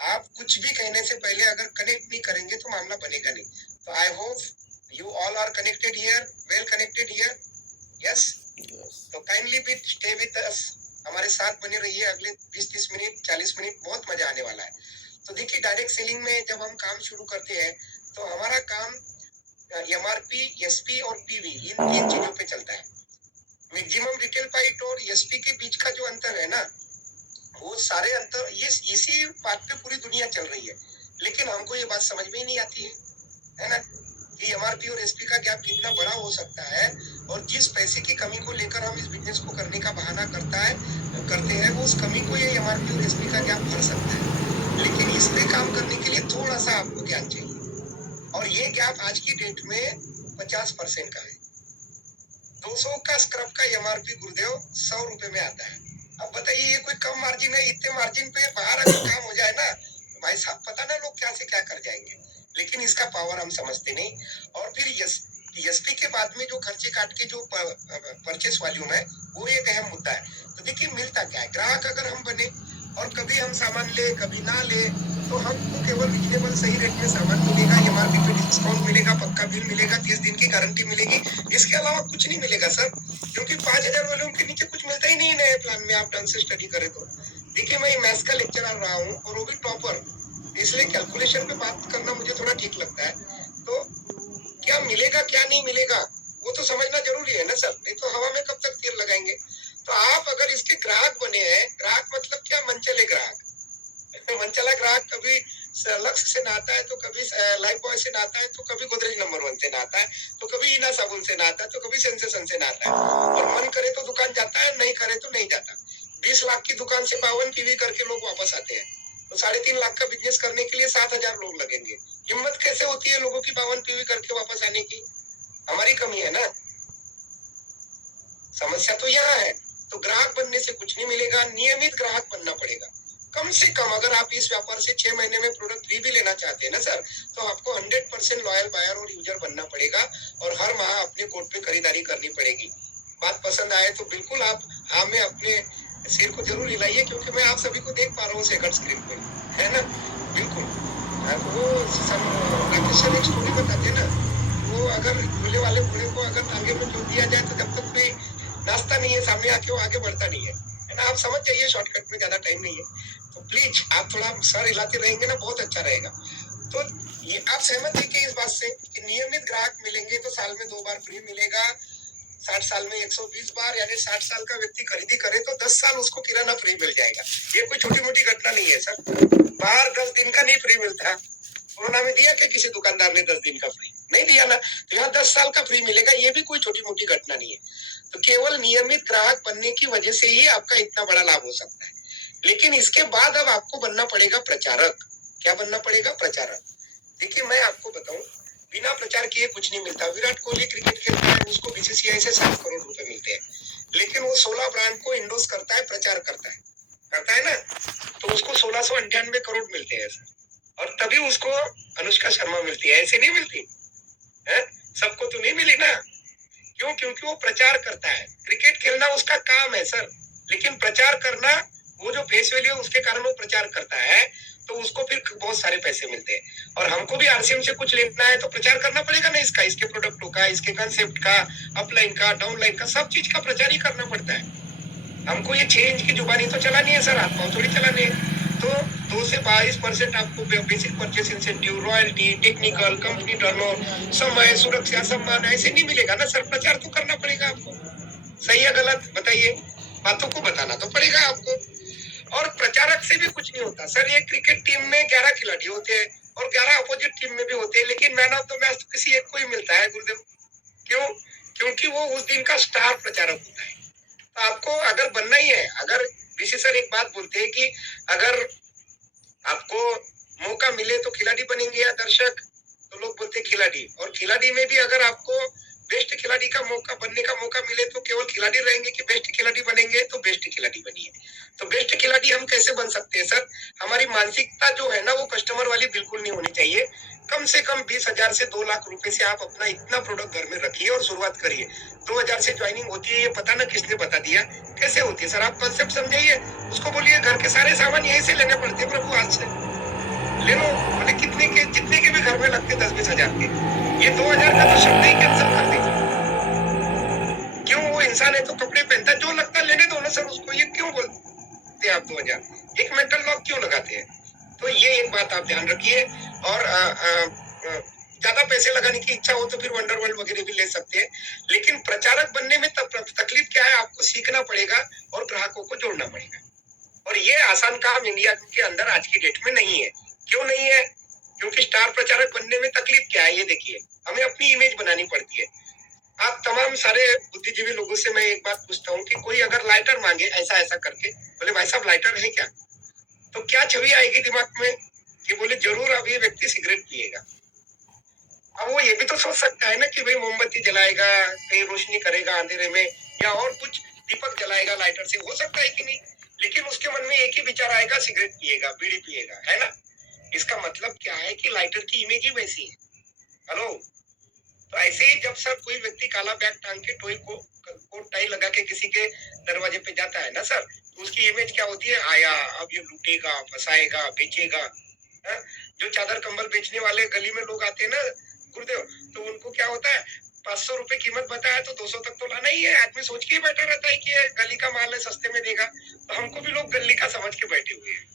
आप कुछ भी कहने से पहले अगर कनेक्ट नहीं करेंगे तो मामला बनेगा नहीं। तो I hope you all are connected here, well connected here. Yes, तो kindly be stay with us, हमारे साथ बने रहिए अगले 20-30 मिनट 40 मिनट, बहुत मजा आने वाला है। तो देखिए, डायरेक्ट सेलिंग में जब हम काम शुरू करते हैं तो हमारा काम एमआरपी, एसपी और पीवी, इन 3 चीजों पे चलता है। मैक्सिमम रिटेल प्राइस और एसपी के बीच का जो अंतर है ना, वो सारे अंतर, ये इसी बात पे पूरी दुनिया चल रही है, लेकिन हमको ये बात समझ में ही नहीं आती है ना, कि एमआरपी और एसपी का गैप कितना बड़ा हो सकता है, और जिस पैसे की कमी को लेकर हम इस बिजनेस को करने का बहाना करते हैं, वो उस कमी को ये एमआरपी और एसपी का गैप भर सकता है। लेकिन इस पे काम करने के लिए थोड़ा सा आपको ज्ञान चाहिए, और ये गैप आज की डेट में 50% का है। 200 का स्क्रब का एमआरपी गुरुदेव 100 रुपए में आता है। अब बताइए, ये कोई कम मार्जिन है? इतने मार्जिन पे बाहर अगर काम हो जाए ना, तो भाई साहब पता ना लोग क्या से क्या कर जाएंगे, लेकिन इसका पावर हम समझते नहीं। और फिर एसपी के बाद में जो खर्चे काट के जो परचेस वॉल्यूम है, वो एक अहम मुद्दा है। तो देखिए, मिलता क्या है, ग्राहक अगर हम बने और कभी हम सामान ले कभी ना ले, तो हमको केवल रिजनेबल सही रेट में सामान मिलेगा, एमआरपी पे डिस्काउंट मिलेगा, पक्का बिल मिलेगा, 30 दिन की गारंटी मिलेगी, इसके अलावा कुछ नहीं मिलेगा सर। क्योंकि 5,000 वॉल्यूम के नीचे कुछ मिलता ही नहीं नए प्लान में, आप ढंग से स्टडी करें तो। देखिए, मैं मैथ्स का लेक्चरर रहा हूँ और वो भी टॉपर, इसलिए कैलकुलेशन पे बात करना मुझे थोड़ा ठीक लगता है। तो क्या मिलेगा क्या नहीं मिलेगा वो तो समझना जरूरी है ना सर, नहीं तो हवा में कब तक तीर लगाएंगे। तो आप अगर इसके ग्राहक बने हैं, ग्राहक मतलब क्या, मनचले ग्राहक। मनचला ग्राहक कभी लक्स से नहाता है, तो कभी लाइफ बॉय से नहाता है, तो कभी गोदरेज नंबर 1 से नहाता है, तो कभी इना साबुन से नहाता है, तो कभी सेंसेशन से नहाता है, और मन करे तो दुकान जाता है, नहीं करे तो नहीं जाता। 20 लाख की दुकान से 52 पीवी करके लोग वापस आते हैं, तो 3.5 लाख का बिजनेस करने के लिए 7,000 लोग लगेंगे। हिम्मत कैसे होती है लोगों की 52 पीवी करके वापस आने की? हमारी कमी है ना, समस्या तो यहाँ है। तो ग्राहक बनने से कुछ नहीं मिलेगा, नियमित ग्राहक बनना पड़ेगा। कम से कम अगर आप इस व्यापार से 6 महीने में प्रोडक्ट फ्री भी लेना चाहते हैं ना सर, तो आपको 100% लॉयल बायर और यूजर बनना पड़ेगा, और हर माह अपने कोड पे खरीदारी करनी पड़ेगी। बात पसंद आए तो बिल्कुल आप हाँ में अपने सिर को जरूर हिलाइए, क्योंकि मैं आप सभी को देख पा रहा हूँ सेकंड स्क्रीन पे, है ना। बिल्कुल, वो राकेश सर एक स्टोरी बताते ना, वो अगर झूले वाले बूढ़े को अगर टांगे में जोड़ दिया जाए तो जब तक कोई नाश्ता नहीं है सामने आके, वो आगे बढ़ता नहीं है ना। आप समझ जाइए, शॉर्टकट में ज्यादा टाइम नहीं है, तो प्लीज आप थोड़ा सर हिलाते रहेंगे ना, बहुत अच्छा रहेगा। तो ये आप सहमत है कि इस बात से कि नियमित ग्राहक मिलेंगे तो साल में 2 बार फ्री मिलेगा, 60 साल में 120 बार, यानी 60 साल का व्यक्ति खरीदी करे तो 10 साल उसको किराना फ्री मिल जाएगा। ये कोई छोटी मोटी घटना नहीं है सर, बाहर 10 दिन का नहीं फ्री मिलता। कोरोना में दिया क्या किसी दुकानदार ने 10 दिन का फ्री? नहीं दिया ना। तो यहाँ 10 साल का फ्री मिलेगा, ये भी कोई छोटी मोटी घटना नहीं है। तो केवल नियमित ग्राहक बनने की वजह से ही आपका इतना बड़ा लाभ हो सकता है। लेकिन इसके बाद अब आपको बनना पड़ेगा प्रचारक। क्या बनना पड़ेगा? प्रचारक। देखिए, मैं आपको बताऊं, बिना प्रचार किए कुछ नहीं मिलता। विराट कोहली क्रिकेट खेलता है, उसको बीसीसीआई से 7 करोड़ रुपए मिलते हैं, लेकिन वो 16 ब्रांड को इंडोर्स करता है, प्रचार करता है ना, तो उसको 1698 करोड़ मिलते हैं, और तभी उसको अनुष्का शर्मा मिलती है, ऐसे नहीं मिलती है। सबको तो नहीं मिली ना। क्यों? क्योंकि वो प्रचार करता है। क्रिकेट खेलना उसका काम है सर, लेकिन प्रचार करना, वो जो फेस वैल्यू है उसके कारण वो प्रचार करता है, तो उसको फिर बहुत सारे पैसे मिलते हैं। और हमको भी आरसीएम से कुछ लेना है तो प्रचार करना पड़ेगा ना इसका, इसके प्रोडक्टों का, इसके कंसेप्ट का, अपलाइन का, डाउनलाइन का, सब चीज का प्रचार ही करना पड़ता है। हमको ये 6 इंच की जुबानी तो चलानी है सर, हाथ पाँव थोड़ी चलाने हैं। तो 2 से 22% आपको basic purchase incentive, royalty, technical, company turnover, समय, सुरक्षा, सम्मान ऐसे नहीं मिलेगा ना सर, प्रचार तो करना पड़ेगा आपको। सही है गलत बताइए, बातों को बताना तो पड़ेगा आपको। और प्रचारक से भी कुछ नहीं होता सर। ये क्रिकेट टीम में 11 खिलाड़ी होते हैं और 11 अपोजिट टीम में भी होते हैं, लेकिन मैन ऑफ द मैच तो किसी एक को ही मिलता है गुरुदेव। क्यों? क्योंकि वो उस दिन का स्टार प्रचारक होता है। तो आपको अगर बनना ही है, अगर ऋषि सर एक बात बोलते हैं कि अगर आपको मौका मिले तो खिलाड़ी बनेंगे या दर्शक, तो लोग बोलते हैं खिलाड़ी। और खिलाड़ी में भी अगर आपको बेस्ट खिलाड़ी का मौका बनने का मौका मिले तो केवल खिलाड़ी रहेंगे कि बेस्ट खिलाड़ी बनेंगे, तो बेस्ट खिलाड़ी बनिए। तो बेस्ट खिलाड़ी हम कैसे बन सकते हैं सर? हमारी मानसिकता जो है ना, वो कस्टमर वाली बिल्कुल नहीं होनी चाहिए। कम से कम 20,000 से 2 लाख रुपए से आप अपना इतना प्रोडक्ट घर में रखिए और शुरुआत करिए। 2,000 से ज्वाइनिंग होती है, ये पता ना किसने बता दिया, कैसे होती है सर? आप कॉन्सेप्ट समझाइए, उसको बोलिए घर के सारे सामान यहीं से लेने पड़ते हैं प्रभु, आज से ले लो, बोले कितने के, जितने के भी घर में लगते 10-20 हजार के, ये 2,000 का तो शब्द ही कैंसिल कर दीजिए। क्यों? वो इंसान है तो कपड़े पहनता है, जो लगता है लेने दो ना सर उसको, ये क्यों बोलते हैं आप 2,000? एक मेंटल लॉक क्यों लगाते हैं? तो ये एक बात आप ध्यान रखिए। और ज्यादा पैसे लगाने की इच्छा हो तो फिर वंडर वर्ल्ड वगैरह भी ले सकते हैं, लेकिन प्रचारक बनने में तकलीफ क्या है, आपको सीखना पड़ेगा और ग्राहकों को जोड़ना पड़ेगा, और ये आसान काम इंडिया के अंदर आज की डेट में नहीं है। क्यों नहीं है? क्योंकि स्टार प्रचारक बनने में तकलीफ क्या है ये देखिए, हमें अपनी इमेज बनानी पड़ती है। आप तमाम सारे बुद्धिजीवी लोगों से मैं एक बात पूछता हूँ कि कोई अगर लाइटर मांगे ऐसा ऐसा करके, बोले भाई साहब लाइटर है क्या, तो क्या छवि आएगी दिमाग में? कि बोले जरूर अब ये व्यक्ति सिगरेट पिएगा। अब वो ये भी तो सोच सकता है ना कि भाई मोमबत्ती जलाएगा, कहीं रोशनी करेगा अंधेरे में, या और कुछ दीपक जलाएगा लाइटर से, हो सकता है कि नहीं, लेकिन उसके मन में एक ही विचार आएगा, सिगरेट पिएगा, बीड़ी पिएगा, है ना? इसका मतलब क्या है कि लाइटर की इमेज ही वैसी है। हेलो, तो ऐसे ही जब सर कोई व्यक्ति काला बैग टांग के टोई को कोट टाई लगा के किसी के दरवाजे पे जाता है ना सर, तो उसकी इमेज क्या होती है, आया अब ये लूटेगा, फंसाएगा, बेचेगा। है? जो चादर कंबल बेचने वाले गली में लोग आते हैं ना गुरुदेव, तो उनको क्या होता है, 500 रुपए कीमत बताया तो 200 तक तो लाना ही है, आदमी सोच के ही बैठा रहता है कि ये गली का माल है, सस्ते में देगा। तो हमको भी लोग गली का समझ के बैठे हुए हैं,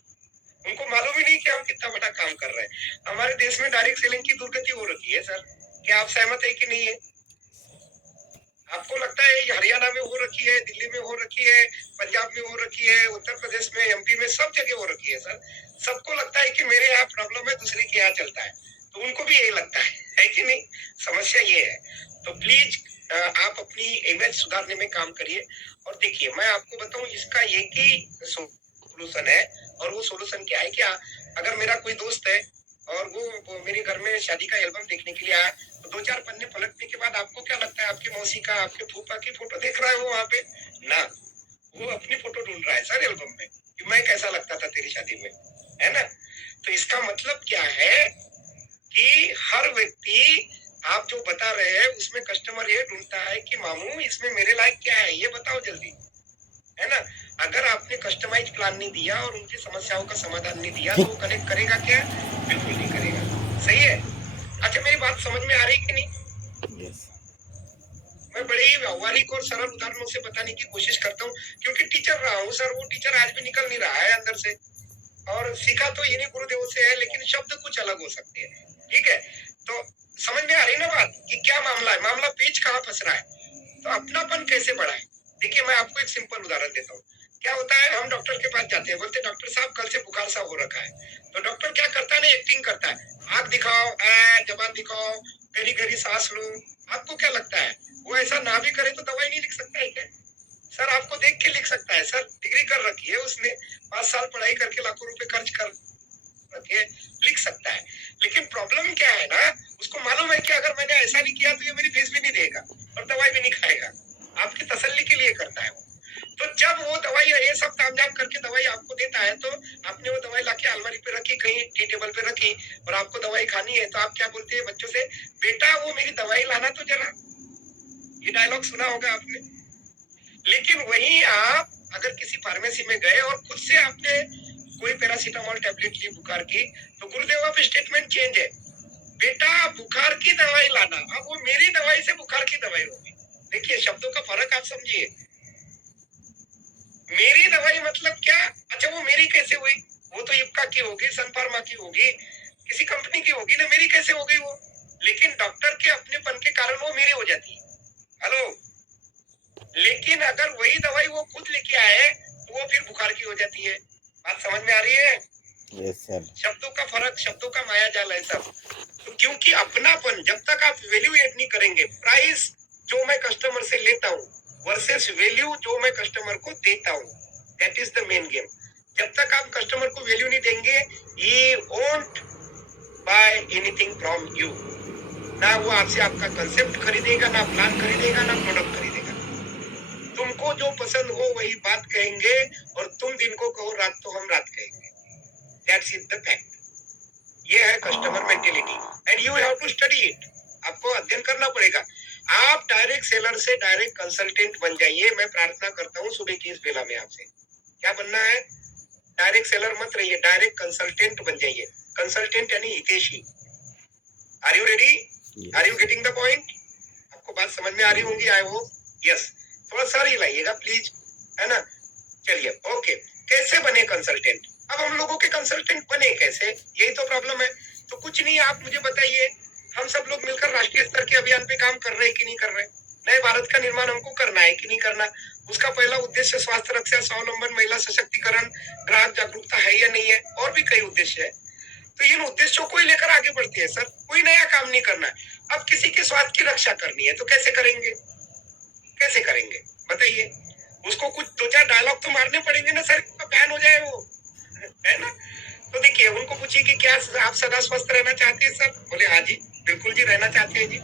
उनको मालूम ही नहीं कि हम कितना बड़ा काम कर रहे हैं। हमारे देश में डायरेक्ट सेलिंग की दुर्गति हो रखी है सर, क्या आप सहमत है कि नहीं है? आपको लगता है ये हरियाणा में हो रखी है, दिल्ली में हो रखी है, पंजाब में हो रखी है, उत्तर प्रदेश में, एमपी में, सब जगह हो रखी है सर। सबको लगता है कि मेरे यहाँ प्रॉब्लम है, दूसरे के यहाँ चलता है, तो उनको भी यही लगता है कि नहीं? समस्या ये है। तो प्लीज आप अपनी इमेज सुधारने में काम करिए। और देखिए मैं आपको बताऊं, इसका एक ही सोल्यूशन है, और वो सोल्यूशन क्या है, क्या अगर मेरा कोई दोस्त है और वो मेरे घर में शादी का एल्बम देखने के लिए आया, तो 2-4 पन्ने पलटने के बाद आपको क्या लगता है, आपकी मौसी का, आपके फूफा की फोटो देख रहा है वो वहां पे ना, वो अपनी फोटो ढूंढ रहा है सर एल्बम में कि मैं कैसा लगता था तेरी शादी में, है ना? तो इसका मतलब क्या है कि हर व्यक्ति आप जो बता रहे हैं उसमें कस्टमर ये ढूंढता है कि मामू इसमें मेरे लायक क्या है, ये बताओ जल्दी, है ना? अगर आपने कस्टमाइज प्लान नहीं दिया और उनकी समस्याओं का समाधान नहीं दिया तो वो कनेक्ट करेगा क्या? बिल्कुल नहीं करेगा। सही है? अच्छा मेरी बात समझ में आ रही कि नहीं? यस मैं बड़े ही व्यवहारिक और सरल उदाहरणों से बताने की कोशिश करता हूँ, क्योंकि टीचर रहा हूँ सर, वो टीचर आज भी निकल नहीं रहा है अंदर से, और सीखा तो इन्हीं गुरुदेवों से है, लेकिन शब्द कुछ अलग हो सकते हैं। ठीक है, तो समझ में आ रही ना बात कि क्या मामला है, मामला पेच कहाँ फंस रहा है, तो अपनापन कैसे बढ़ाए? देखिए मैं आपको एक सिंपल उदाहरण देता हूँ। क्या होता है, हम डॉक्टर के पास जाते हैं, बोलते डॉक्टर साहब कल से बुखार सा हो रखा है, तो डॉक्टर क्या करता है ना, एक्टिंग करता है, आंख दिखाओ, जबान दिखाओ, गहरी गहरी सांस लो। आपको क्या लगता है वो ऐसा ना भी करे तो दवाई नहीं लिख सकता है क्या? सर आपको देख के लिख सकता है सर, डिग्री कर रखी है उसने, 5 साल पढ़ाई करके लाखों रुपए खर्च कर रखे, लिख सकता है। लेकिन प्रॉब्लम क्या है ना, उसको मालूम है कि अगर मैंने ऐसा नहीं किया तो ये मेरी फीस भी नहीं देगा और दवाई भी नहीं खाएगा, आपकी तसल्ली के लिए करता है वो। तो जब वो दवाई ये सब तामझाम करके दवाई आपको देता है, तो आपने वो दवाई लाके अलमारी पे रखी, कहीं टी टेबल पे रखी, और आपको दवाई खानी है, तो आप क्या बोलते हैं बच्चों से, बेटा वो मेरी दवाई लाना तो जरा। ये डायलॉग सुना होगा आपने। लेकिन वहीं आप अगर किसी फार्मेसी में गए और खुद से आपने कोई पैरासीटामोल टैबलेट ली बुखार की, तो गुरुदेव अब स्टेटमेंट चेंज है, बेटा बुखार की दवाई लाना, अब वो मेरी दवाई से बुखार की दवाई होगी। देखिए शब्दों का फर्क आप समझिए, मेरी दवाई मतलब क्या? अच्छा वो मेरी कैसे हुई? वो तो इप्का की होगी, सन फार्मा की होगी, किसी कंपनी की होगी ना, मेरी कैसे हो गई वो? लेकिन डॉक्टर के अपनेपन के कारण वो मेरी हो जाती है। हेलो, लेकिन अगर वही दवाई वो खुद लेके आए तो वो फिर बुखार की हो जाती है। बात समझ में आ रही है? यस सर शब्दों का फर्क, शब्दों का माया जाल है सब। तो क्योंकि अपनापन जब तक आप वैल्यू एड नहीं करेंगे, प्राइस जो मैं कस्टमर से लेता हूँ वर्सेस वैल्यू जो मैं कस्टमर को देता हूँ, that is the main game. जब तक आप कस्टमर को वैल्यू नहीं देंगे, he won't buy anything from you. ना वो आपसे आपका कंसेप्ट खरीदेगा, ना प्लान खरीदेगा, ना प्रोडक्ट खरीदेगा। तुमको जो पसंद हो वही बात कहेंगे, और तुम दिन को कहो रात तो हम रात कहेंगे। That's it the fact. ये है customer mentality, and you have to study it. आपको अध्ययन करना पड़ेगा। आप डायरेक्ट सेलर से डायरेक्ट कंसल्टेंट बन जाइए। मैं प्रार्थना करता हूँ सुबह की इस बेला में आपसे, क्या बनना है? डायरेक्ट सेलर मत रहिए, डायरेक्ट कंसल्टेंट बन जाइए। कंसल्टेंट यानी हितैषी। Are you ready? Are you getting the point? आपको बात समझ में आ रही होंगी, आई होप। यस, थोड़ा सर हिलाइएगा प्लीज, है ना। चलिए, ओके। कैसे बने कंसल्टेंट? अब हम लोगों के कंसल्टेंट बने कैसे, यही तो प्रॉब्लम है। तो कुछ नहीं, आप मुझे बताइए, हम सब लोग मिलकर राष्ट्रीय स्तर के अभियान पे काम कर रहे हैं कि नहीं कर रहे? नए भारत का निर्माण हमको करना है कि नहीं करना? उसका पहला उद्देश्य स्वास्थ्य रक्षा, स्वावलंबन, महिला सशक्तिकरण, ग्राहक जागरूकता है या नहीं है? और भी कई उद्देश्य है। तो इन उद्देश्यों को ही लेकर आगे बढ़ते हैं सर, कोई नया काम नहीं करना है। अब किसी के स्वास्थ्य की रक्षा करनी है तो कैसे करेंगे? कैसे करेंगे बताइए? उसको कुछ 2-4 डायलॉग तो मारने पड़ेंगे ना सर, बैन हो जाए वो, है ना। तो देखिए, उनको पूछिए कि क्या आप सदा स्वस्थ रहना चाहते हैं सर? बोले हाँ जी, बिल्कुल जी, रहना चाहते हैं जी।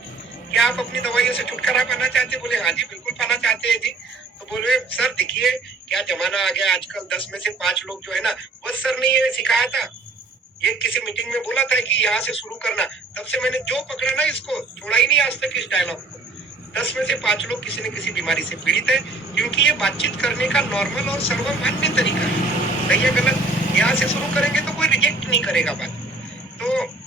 क्या आप अपनी दवाइयों से छुटकारा पाना चाहते हैं? बोले हाँ जी, बिल्कुल पाना चाहते हैं जी। तो बोले सर देखिए, क्या जमाना आ गया आजकल, 10 में से 5 लोग जो है ना, बस सर ने ये सिखाया था, ये किसी मीटिंग में बोला था कि यहाँ से शुरू करना, तब से मैंने जो पकड़ा ना इसको छोड़ा ही नहीं आज तक इस डायलॉग को। 10 में से 5 लोग किसी न किसी बीमारी से पीड़ित है, क्योंकि ये बातचीत करने का नॉर्मल और सर्वमान्य तरीका है। सही है गलत? यहाँ से शुरू करेंगे तो कोई रिजेक्ट नहीं करेगा बात। तो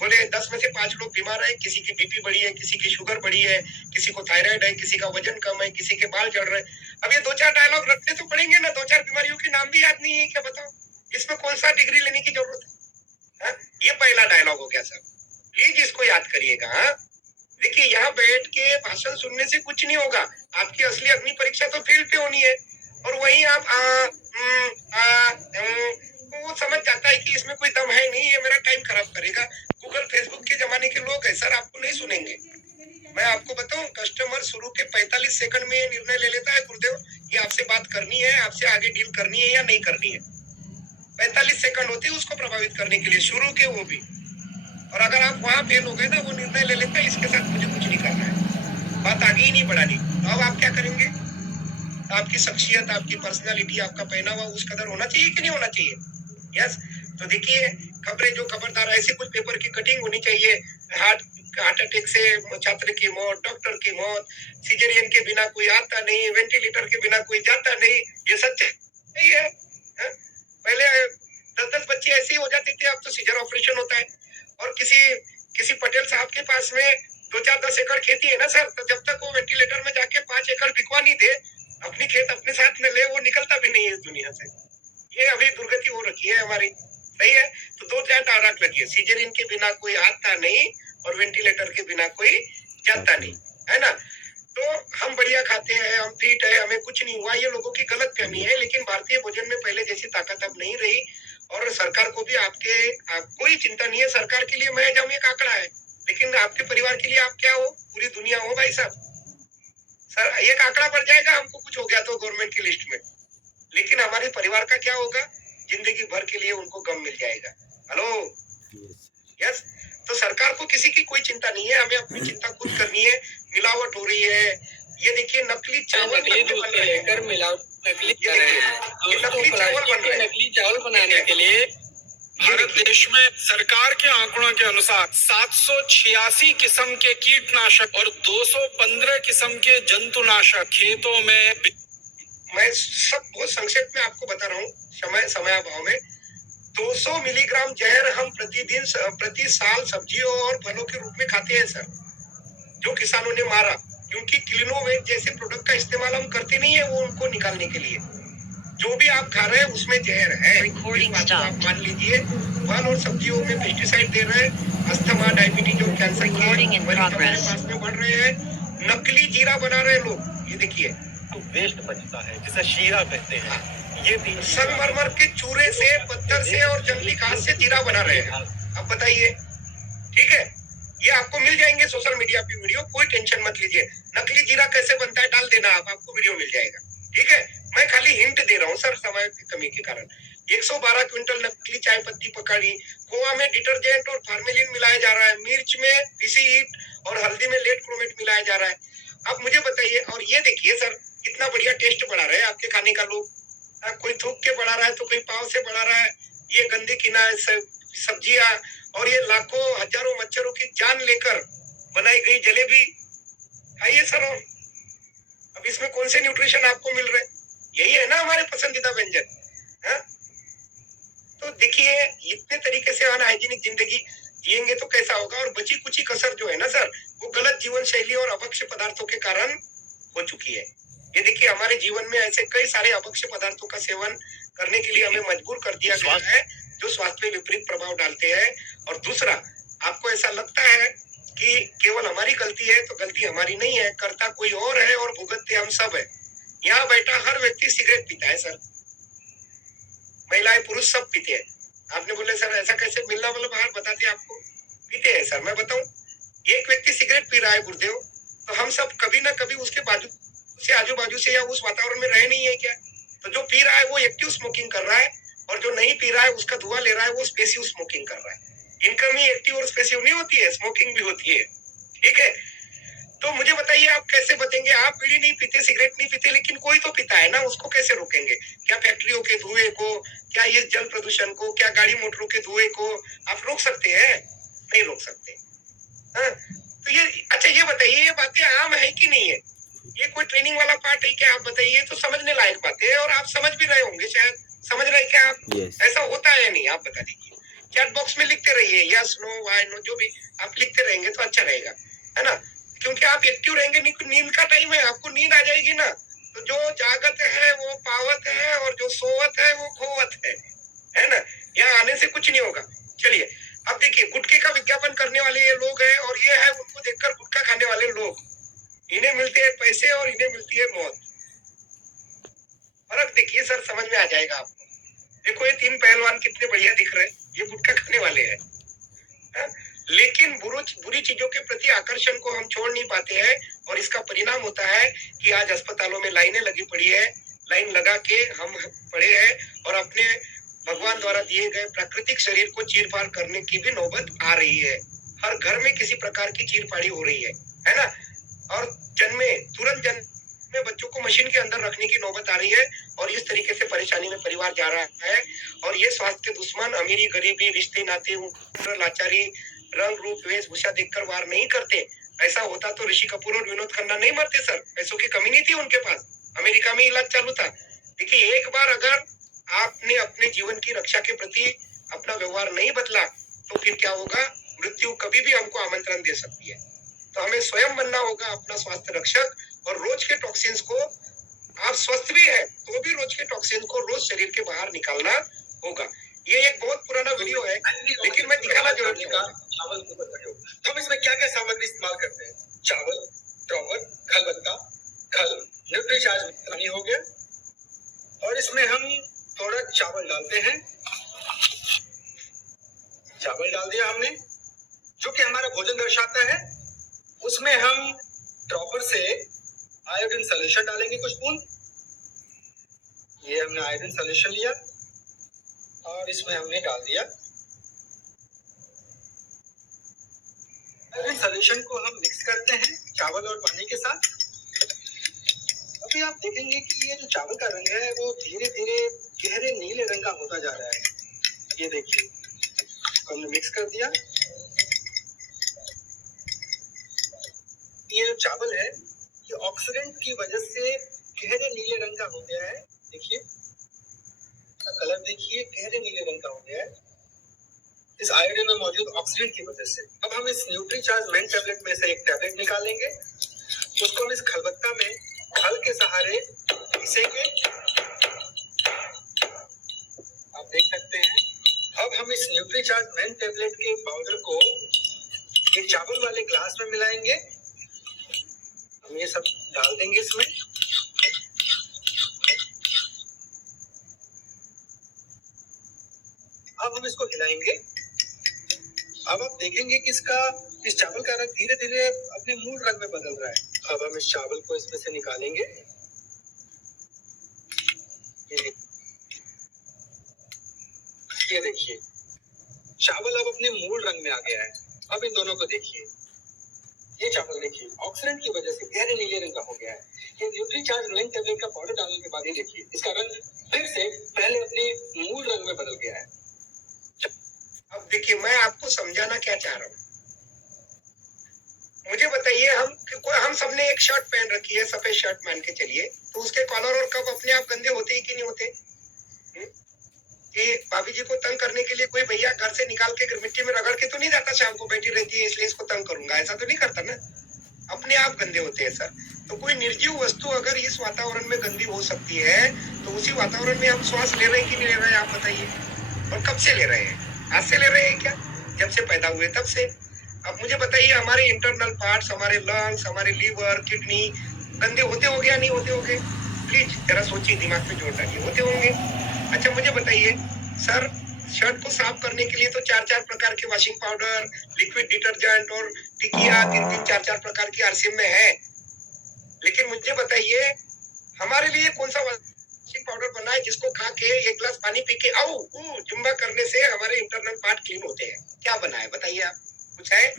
बोले 10 में से 5 लोग बीमार है, किसी की बीपी बढ़ी है, किसी की शुगर बढ़ी है, किसी को थायराइड है, किसी का वजन कम है, किसी के बाल झड़ रहे हैं। अब ये 2-4 डायलॉग रखने तो पड़ेंगे ना, 2-4 बीमारियों के नाम भी याद नहीं है क्या? बताओ, इसमें कौन सा डिग्री लेने की जरूरत है? ये पहला डायलॉग हो गया सर, प्लीज इसको याद करिएगा। देखिए, यहाँ बैठ के भाषण सुनने से कुछ नहीं होगा, आपकी असली अग्नि परीक्षा तो फील्ड पे होनी है। और वहीं आप तो वो समझ जाता है कि इसमें कोई दम है नहीं, ये मेरा टाइम खराब करेगा। गूगल फेसबुक के जमाने के लोग हैं सर, आपको नहीं सुनेंगे। मैं आपको बताऊं, कस्टमर शुरू के 45 सेकंड में ये निर्णय ले लेता है, गुरुदेव कि आपसे बात करनी है, आपसे आगे डील करनी है या नहीं करनी है। 45 सेकंड होती है उसको प्रभावित करने के लिए, शुरू के वो भी। और अगर आप वहां फेल हो गए ना, वो निर्णय ले लेता है इसके साथ मुझे कुछ नहीं करना है, बात आगे ही नहीं बढ़ानी। तो अब आप क्या करेंगे? आपकी शख्सियत, आपकी पर्सनालिटी, आपका पहनावा उस कदर होना चाहिए कि नहीं होना चाहिए? यस। तो देखिए, खबरें जो खबरदार, ऐसे कुछ पेपर की कटिंग होनी चाहिए। हार्ट अटैक से छात्र की मौत, डॉक्टर की मौत, सिजेरियन के बिना कोई आता नहीं, वेंटिलेटर के बिना कोई जाता नहीं, ये सच नहीं है? पहले 10-10 बच्चे ऐसे ही हो जाते थे, अब तो सीजर ऑपरेशन होता है। और किसी पटेल साहब के पास में 2-4-10 एकड़ खेती है ना सर, तो जब तक वो वेंटिलेटर में जाके 5 एकड़ बिकवा नहीं दे, अपनी खेत अपने साथ में ले, वो निकलता भी नहीं है इस दुनिया से। ये अभी दुर्गति हो रखी है हमारी। सही है? तो 2-4 डायलॉग लगिए, सीजरियन के बिना कोई आता नहीं और वेंटिलेटर के बिना कोई जाता नहीं, है ना। तो हम बढ़िया खाते हैं, हम फिट है, हमें कुछ नहीं हुआ, ये लोगों की गलत फहमी है। लेकिन भारतीय भोजन में पहले जैसी ताकत अब नहीं रही, और सरकार को भी कोई चिंता नहीं है। सरकार के लिए मैं जाऊँ एक आंकड़ा है, लेकिन आपके परिवार के लिए आप क्या हो? पूरी दुनिया हो भाई साहब। सर, एक आंकड़ा बढ़ जाएगा, हमको कुछ हो गया तो गवर्नमेंट की लिस्ट में, लेकिन हमारे परिवार का क्या होगा? जिंदगी भर के लिए उनको गम मिल जाएगा। Hello, yes. तो सरकार को किसी की कोई चिंता नहीं है, हमें अपनी चिंता खुद करनी है। मिलावट हो रही है, ये देखिए नकली चावल बन रहे हैं, नकली चावल बन रहे हैं। नकली चावल बनाने के लिए भारत देश में सरकार के आंकड़ों के अनुसार 786 किस्म के कीटनाशक और 215 किस्म के जंतुनाशक खेतों में। मैं सब बहुत संक्षेप में आपको बता रहा हूँ, समयाभाव में। 200 मिलीग्राम जहर हम प्रति साल सब्जियों और फलों के रूप में खाते हैं सर, जो किसानों ने मारा, क्योंकि क्लिनोवेट जैसे प्रोडक्ट का इस्तेमाल हम करते नहीं है, वो उनको निकालने के लिए। जो भी आप खा रहे हैं उसमें जहर है, आप मान लीजिए। फल और सब्जियों में पेस्टिसाइड दे रहे हैं, अस्थमा, डायबिटीज और कैंसर के मरीज हमारे पास में बढ़ रहे हैं। नकली जीरा बना रहे हैं लोग, ये देखिए। वेस्ट बचता है जिसे शीरा कहते हैं। ये संगमरमर के चूरे से, पत्थर से और जंगली घास से जीरा बना रहे हैं। अब बताइए, ठीक है? ये आपको मिल जाएंगे सोशल मीडिया पे वीडियो, कोई टेंशन मत लीजिए। नकली जीरा कैसे बनता है डाल देना, आपको वीडियो मिल जाएगा, ठीक है? मैं खाली हिंट दे रहा हूँ सर, समय की कमी के कारण। 112 क्विंटल नकली चाय पत्ती पकड़ी। गोवा में डिटर्जेंट और फार्मेलिन मिलाया जा रहा है। मिर्च में फिसीट और हल्दी में लेड क्रोमेट मिलाया जा रहा है। अब मुझे बताइए, और ये देखिए सर, कितना बढ़िया टेस्ट बढ़ा रहे हैं आपके खाने का लोग। कोई थूक के बढ़ा रहा है तो कोई पाव से बढ़ा रहा है। ये गंदी किना सब्जियां और ये लाखों हजारों मच्छरों की जान लेकर बनाई गई जलेबी खाइए सर। और अब इसमें कौन से न्यूट्रिशन आपको मिल रहे? यही है ना हमारे पसंदीदा व्यंजन, है? तो तो देखिए इतने तरीके से अनहाइजीनिक जिंदगी जिएंगे तो कैसा होगा। और बची कुची कसर जो है ना सर, वो गलत जीवन शैली और अभक्ष्य पदार्थों के कारण हो चुकी है। ये देखिए हमारे जीवन में ऐसे कई सारे अभक्ष्य पदार्थों का सेवन करने के लिए हमें मजबूर कर दिया गया है, जो स्वास्थ्य में विपरीत प्रभाव डालते हैं। और दूसरा, आपको ऐसा लगता है कि केवल हमारी गलती है, तो गलती हमारी नहीं है, करता कोई और है और भुगतते हम सब है। यहाँ बैठा हर व्यक्ति सिगरेट पीता है सर, महिलाएं पुरुष सब पीते हैं। आपने बोले सर ऐसा कैसे, मिलना वाला बाहर बताते आपको, पीते हैं सर। मैं बताऊं, एक व्यक्ति सिगरेट पी रहा है गुरुदेव, तो हम सब कभी ना कभी उसके बाजू से, आजू बाजू से या उस वातावरण में रहे नहीं है क्या? तो जो पी रहा है वो एक्टिव स्मोकिंग कर रहा है, और जो नहीं पी रहा है उसका धुआं ले रहा है, वो स्पेसिव स्मोकिंग कर रहा है। इनकम ही एक्टिव और स्पेसिव नहीं होती है, स्मोकिंग भी होती है। ठीक है, तो मुझे बताइए आप कैसे बचेंगे? आप बीड़ी नहीं पीते, सिगरेट नहीं पीते, लेकिन कोई तो पीता है ना, उसको कैसे रोकेंगे? क्या फैक्ट्रियों के धुएं को, क्या ये जल प्रदूषण को, क्या गाड़ी मोटरों के धुएं को आप रोक सकते हैं? नहीं रोक सकते। हाँ? तो ये अच्छा ये बताइए, ये बातें आम है कि नहीं है? ये कोई ट्रेनिंग वाला पार्ट है क्या? आप बताइए, तो समझने लायक बातें है, और आप समझ भी रहे होंगे शायद। समझ रहे क्या आप? ऐसा होता है या नहीं, आप बता दीजिए। चैट बॉक्स में लिखते रहिए, यस नो वाई नो, जो भी आप लिखते रहेंगे तो अच्छा रहेगा, है ना? क्योंकि आप एक्टिव रहेंगे, नींद का टाइम है, आपको नींद आ जाएगी ना, तो जो जागत है वो पावत है, और जो सोवत है वो खोवत है ना? यहाँ आने से कुछ नहीं होगा। चलिए अब देखिए, गुटखे का विज्ञापन करने वाले ये लोग हैं, और ये है उनको देखकर गुटखा खाने वाले लोग। इन्हें मिलते हैं पैसे और इन्हें मिलती है मौत। फर्क देखिए सर, समझ में आ जाएगा आपको। देखो ये तीन पहलवान कितने बढ़िया दिख रहे हैं, ये गुटखा खाने वाले हैं। लेकिन बुरी चीजों के प्रति आकर्षण को हम छोड़ नहीं पाते हैं, और इसका परिणाम होता है कि आज अस्पतालों में लाइनें लगी पड़ी है। लाइन लगा के हम पड़े हैं, और अपने भगवान द्वारा दिए गए प्राकृतिक शरीर को चीर फाड़ करने की भी नौबत आ रही है। हर घर में किसी प्रकार की चीर फाड़ी हो रही है ना? और तुरंत जन्मे बच्चों को मशीन के अंदर रखने की नौबत आ रही है, और इस तरीके से परेशानी में परिवार जा रहा है। और ये स्वास्थ्य के दुश्मन अमीरी गरीबी रिश्ते नाते उम्र लाचारी रंग रूप वेशभूषा देखकर वार नहीं करते। ऐसा होता तो ऋषि कपूर और विनोद खन्ना नहीं मरते सर, पैसों की कमी नहीं थी उनके पास, अमेरिका में इलाज चालू था। देखिए एक बार अगर आपने अपने जीवन की रक्षा के प्रति अपना व्यवहार नहीं बदला, तो फिर क्या होगा? मृत्यु कभी भी हमको आमंत्रण दे सकती है। तो हमें स्वयं बनना होगा अपना स्वास्थ्य रक्षक, और रोज के टॉक्सिन्स को, आप स्वस्थ भी है तो भी रोज के टॉक्सिन को रोज शरीर के बाहर निकालना होगा। ये एक बहुत पुराना वीडियो है, लेकिन मैं दिखाना जरूर चाहूंगा। चावल के ऊपर बने हो। हम इसमें क्या क्या सामग्री इस्तेमाल करते हैं? चावल, ड्रॉपर, खलबत्ता, खल, न्यूट्रीचार्ज पानी हो गया, और इसमें हम थोड़ा चावल डालते हैं। चावल डाल दिया हमने, जो कि हमारा भोजन दर्शाता है। उसमें हम ड्रॉपर से आयोडीन सॉल्यूशन डालेंगे कुछ बूंद। ये हमने आयोडीन सॉल्यूशन लिया और इसमें हमने डाल दिया। आयोडीन सॉल्यूशन को हम मिक्स करते हैं चावल और पानी के साथ। अभी आप देखेंगे कि ये जो चावल का रंग है वो धीरे धीरे गहरे नीले रंग का होता जा रहा है। ये देखिए, हमने मिक्स कर दिया। ये जो चावल है ये ऑक्सीडेंट की वजह से गहरे नीले रंग का हो गया है। देखिए कलर, देखिए गहरे नीले रंग का हो गया है इस आयोडीन में मौजूद ऑक्सीडेंट की वजह से। अब हम इस न्यूट्रीचार्ज मेन टैबलेट में से एक टैबलेट निकालेंगे, उसको हम इस खलबत्ता में खल के सहारे पीसेंगे। आप देख सकते हैं। अब हम इस न्यूट्रीचार्ज मेन टैबलेट के पाउडर को एक चावल वाले ग्लास में मिलाएंगे। हम ये सब डाल देंगे इसमें। अब हम इसको हिलाएंगे। अब आप देखेंगे कि इस चावल का रंग धीरे धीरे अपने मूल रंग में बदल रहा है। अब हम इस चावल को इसमें से निकालेंगे। ये देखिए, चावल अब अपने मूल रंग में आ गया है। अब इन दोनों को देखिए, ये चावल देखिए ऑक्सीडेंट की वजह से गहरे नीले रंग का हो गया है। ये न्यूट्रीचार्ज मेन टैबलेट का पाउडर डालने के बाद ये देखिए इसका रंग फिर से पहले अपने मूल रंग में बदल गया है। अब देखिए, मैं आपको समझाना क्या चाह रहा हूँ, मुझे बताइए। हम सबने एक शर्ट पहन रखी है, सफेद शर्ट मान के चलिए, तो उसके कॉलर और कप अपने आप गंदे होते ही कि नहीं होते? कि भाभी जी को तंग करने के लिए कोई भैया घर से निकाल के मिट्टी में रगड़ के तो नहीं जाता, शाम को बैठी रहती है इसलिए इसको तंग करूंगा, ऐसा तो नहीं करता ना। अपने आप गंदे होते हैं सर। तो कोई निर्जीव वस्तु अगर इस वातावरण में गंदी हो सकती है तो उसी वातावरण में हम श्वास ले रहे हैं कि नहीं ले रहे हैं, आप बताइए। और कब से ले रहे हैं? आज से ले रहे हैं क्या? जब से पैदा हुए तब से। अब मुझे बताइए, हमारे इंटरनल पार्ट्स, हमारे लंग्स, हमारे लीवर, किडनी गंदे होते होंगे या नहीं होते होंगे? प्लीज जरा सोचिए, दिमाग में जोर डालिए, होते होंगे। अच्छा मुझे बताइए सर, शर्ट को साफ करने के लिए तो 4-4 प्रकार के वॉशिंग पाउडर, लिक्विड डिटर्जेंट और टिकिया 3-3 4-4 प्रकार की आरसीएम में है, लेकिन मुझे बताइए हमारे लिए कौन सा वॉशिंग पाउडर बना है जिसको खा के एक गिलास पानी पी के आओ जुम्बा करने से हमारे इंटरनल पार्ट क्लीन होते हैं? क्या बना है बताइए आप? कुछ है?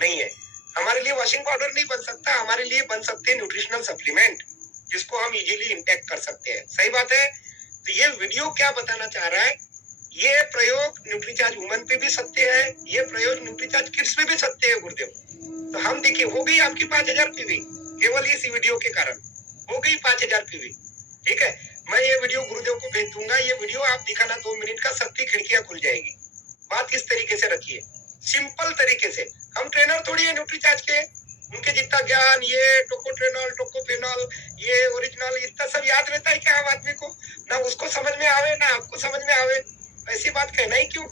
नहीं है। हमारे लिए वॉशिंग पाउडर नहीं बन सकता, हमारे लिए बन सकते हैं न्यूट्रिशनल सप्लीमेंट जिसको हम इजीली इंटेक कर सकते हैं। सही बात है। तो ये वीडियो क्या बताना चाह रहा है, ये प्रयोग न्यूट्रीचार्ज वुमन पे भी सत्य है, ये प्रयोग न्यूट्रीचार्ज किड्स पे भी सत्य है गुरुदेव। तो हम देखिए, हो गई आपकी 5000 पीवी केवल इस वीडियो के कारण, हो गई 5000 पीवी। ठीक है, मैं ये वीडियो गुरुदेव को भेज दूंगा, ये वीडियो आप दिखाना 2 मिनट का, सबकी खिड़कियां खुल जाएगी। बात इस तरीके से रखिए, सिंपल तरीके से। हम ट्रेनर थोड़ी है न्यूट्रीचार्ज के, उनके जितना ज्ञान, ये टोकोट्रेनॉल, टोकोफेनॉल, ये ओरिजिनल, इतना सब याद रहता है क्या आम आदमी को? ना उसको समझ में आवे ना आपको समझ में आवे, ऐसी बात कहना ही क्यों?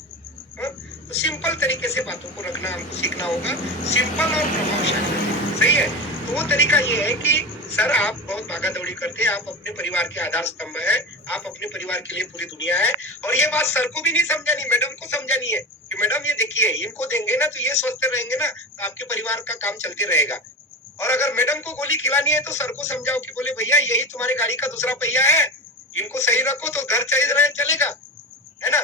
तो सिंपल तरीके से बातों को रखना हमको सीखना होगा, सिंपल और प्रभावशाली। सही है। तो वो तरीका ये है कि सर आप बहुत भागा दौड़ी करते हैं, आप अपने परिवार के आधार स्तंभ है, आप अपने परिवार के लिए पूरी दुनिया है। और ये बात सर को भी नहीं समझानी, मैडम को समझानी है कि मैडम ये देखिए, इनको देंगे ना तो ये स्वस्थ रहेंगे ना, तो आपके परिवार का काम चलते रहेगा। और अगर मैडम को गोली खिलानी है तो सर को समझाओ कि बोले भैया यही तुम्हारी गाड़ी का दूसरा पहिया है, इनको सही रखो तो घर चलेगा, है ना।